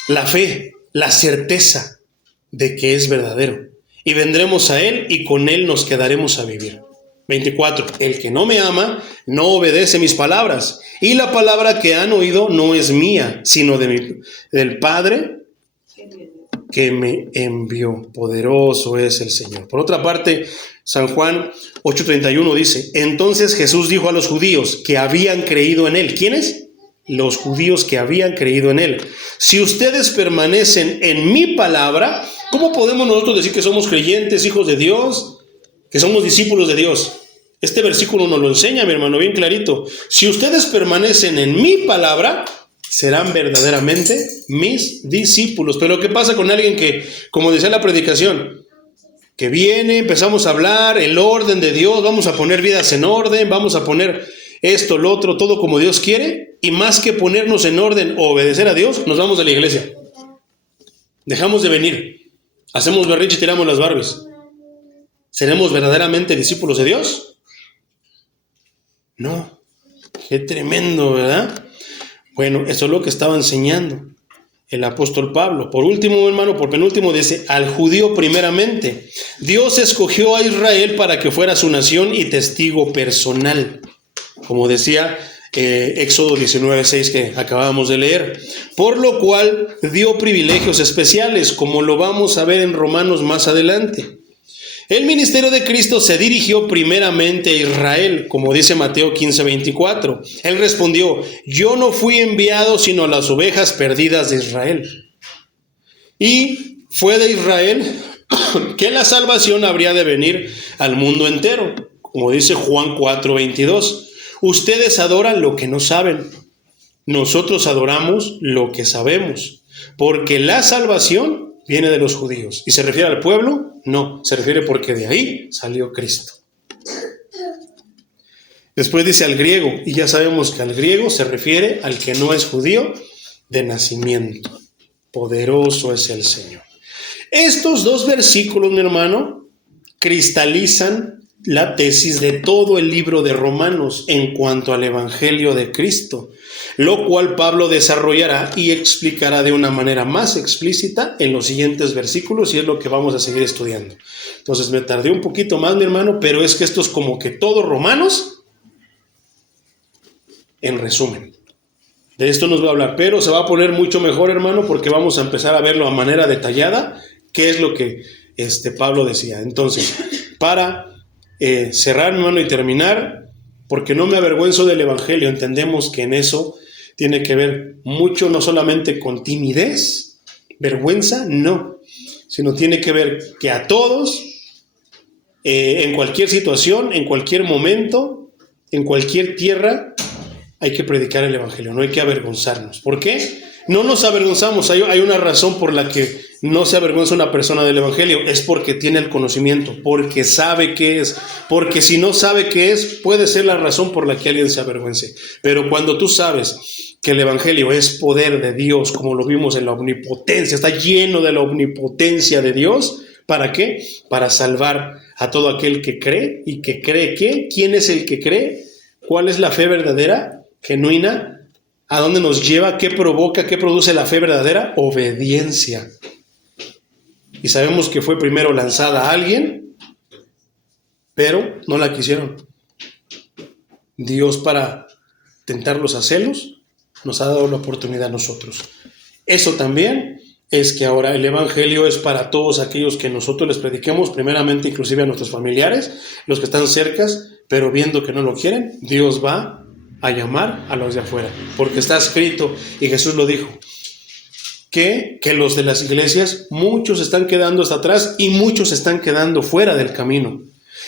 la fe, la certeza de que es verdadero. Y vendremos a él y con él nos quedaremos a vivir. 24, el que no me ama no obedece mis palabras, y la palabra que han oído no es mía, sino del Padre que me envió. Poderoso es el Señor. Por otra parte, San Juan 8:31 dice: entonces Jesús dijo a los judíos que habían creído en él. ¿Quiénes? Los judíos que habían creído en él: si ustedes permanecen en mi palabra, ¿cómo podemos nosotros decir que somos creyentes, hijos de Dios, que somos discípulos de Dios? Este versículo nos lo enseña, mi hermano, bien clarito. Si ustedes permanecen en mi palabra, serán verdaderamente mis discípulos. Pero ¿qué pasa con alguien que, como decía la predicación, que viene, empezamos a hablar el orden de Dios, vamos a poner vidas en orden, vamos a poner esto, lo otro, todo como Dios quiere, y más que ponernos en orden o obedecer a Dios, nos vamos de la iglesia, dejamos de venir, hacemos berrinche y tiramos las Barbies? ¿Seremos verdaderamente discípulos de Dios? No. Qué tremendo, ¿verdad? Bueno, eso es lo que estaba enseñando. el apóstol Pablo. Por último, hermano, por penúltimo, dice, al judío primeramente. Dios escogió a Israel para que fuera su nación y testigo personal. Como decía Éxodo 19:6 que acabamos de leer. Por lo cual dio privilegios especiales, como lo vamos a ver en Romanos más adelante. El ministerio de Cristo se dirigió primeramente a Israel, como dice Mateo 15:24. Él respondió, yo no fui enviado sino a las ovejas perdidas de Israel. Y fue de Israel que la salvación habría de venir al mundo entero, como dice Juan 4:22. Ustedes adoran lo que no saben, nosotros adoramos lo que sabemos, porque la salvación viene de los judíos. ¿Y se refiere al pueblo? No, se refiere porque de ahí salió Cristo. Después dice al griego, y ya sabemos que al griego se refiere al que no es judío de nacimiento. Poderoso es el Señor. Estos dos versículos, mi hermano, cristalizan la tesis de todo el libro de Romanos en cuanto al Evangelio de Cristo, lo cual Pablo desarrollará y explicará de una manera más explícita en los siguientes versículos, y es lo que vamos a seguir estudiando. Entonces me tardé un poquito más, mi hermano, pero es que esto es como que todo Romanos en resumen. De esto nos va a hablar, pero se va a poner mucho mejor, hermano, porque vamos a empezar a verlo a manera detallada, qué es lo que Pablo decía. Entonces, para cerrar, hermano, y terminar, porque no me avergüenzo del Evangelio, entendemos que en eso tiene que ver mucho, no solamente con timidez, vergüenza, no, sino tiene que ver que a todos, en cualquier situación, en cualquier momento, en cualquier tierra, hay que predicar el Evangelio, no hay que avergonzarnos. ¿Por qué? No nos avergonzamos, hay una razón por la que no se avergüenza una persona del Evangelio, es porque tiene el conocimiento, porque sabe qué es, porque si no sabe qué es, puede ser la razón por la que alguien se avergüence. Pero cuando tú sabes que el Evangelio es poder de Dios, como lo vimos en la omnipotencia, está lleno de la omnipotencia de Dios, ¿para qué? Para salvar a todo aquel que cree, y que cree ¿qué? ¿Quién es el que cree? ¿Cuál es la fe verdadera, genuina? ¿A dónde nos lleva? ¿Qué provoca? ¿Qué produce la fe verdadera? Obediencia. Y sabemos que fue primero lanzada a alguien, pero no la quisieron. Dios, para tentarlos a celos, nos ha dado la oportunidad a nosotros. Eso también es que ahora el Evangelio es para todos aquellos que nosotros les prediquemos, primeramente inclusive a nuestros familiares, los que están cercas, pero viendo que no lo quieren, Dios va a llamar a los de afuera, porque está escrito, y Jesús lo dijo, que los de las iglesias, muchos están quedando hasta atrás y muchos están quedando fuera del camino.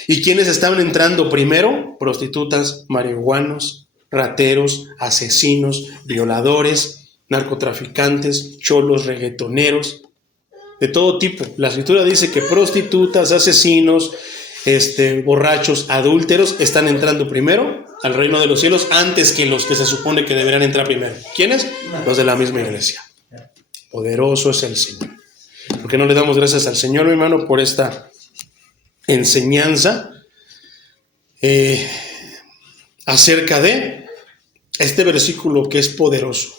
¿Y quiénes estaban entrando primero? Prostitutas, marihuanos, rateros, asesinos, violadores, narcotraficantes, cholos, reggaetoneros, de todo tipo. La Escritura dice que prostitutas, asesinos, borrachos, adúlteros están entrando primero al reino de los cielos antes que los que se supone que deberían entrar primero. ¿Quiénes? Los de la misma iglesia. Poderoso es el Señor. ¿Por qué no le damos gracias al Señor, mi hermano, por esta enseñanza acerca de este versículo que es poderoso?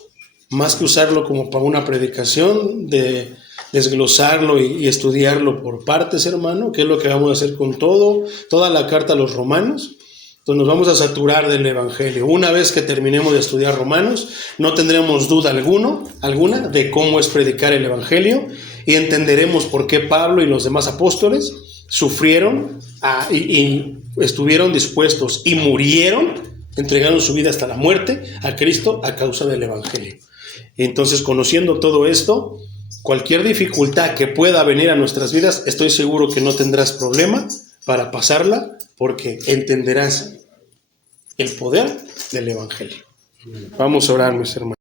Más que usarlo como para una predicación, de desglosarlo y estudiarlo por partes, hermano, que es lo que vamos a hacer con toda la carta a los Romanos. Entonces nos vamos a saturar del Evangelio. Una vez que terminemos de estudiar Romanos, no tendremos duda alguna de cómo es predicar el Evangelio, y entenderemos por qué Pablo y los demás apóstoles sufrieron y estuvieron dispuestos y murieron, entregaron su vida hasta la muerte a Cristo a causa del Evangelio. Entonces, conociendo todo esto, cualquier dificultad que pueda venir a nuestras vidas, estoy seguro que no tendrás problema para pasarla, porque entenderás el poder del Evangelio. Vamos a orar, mis hermanos.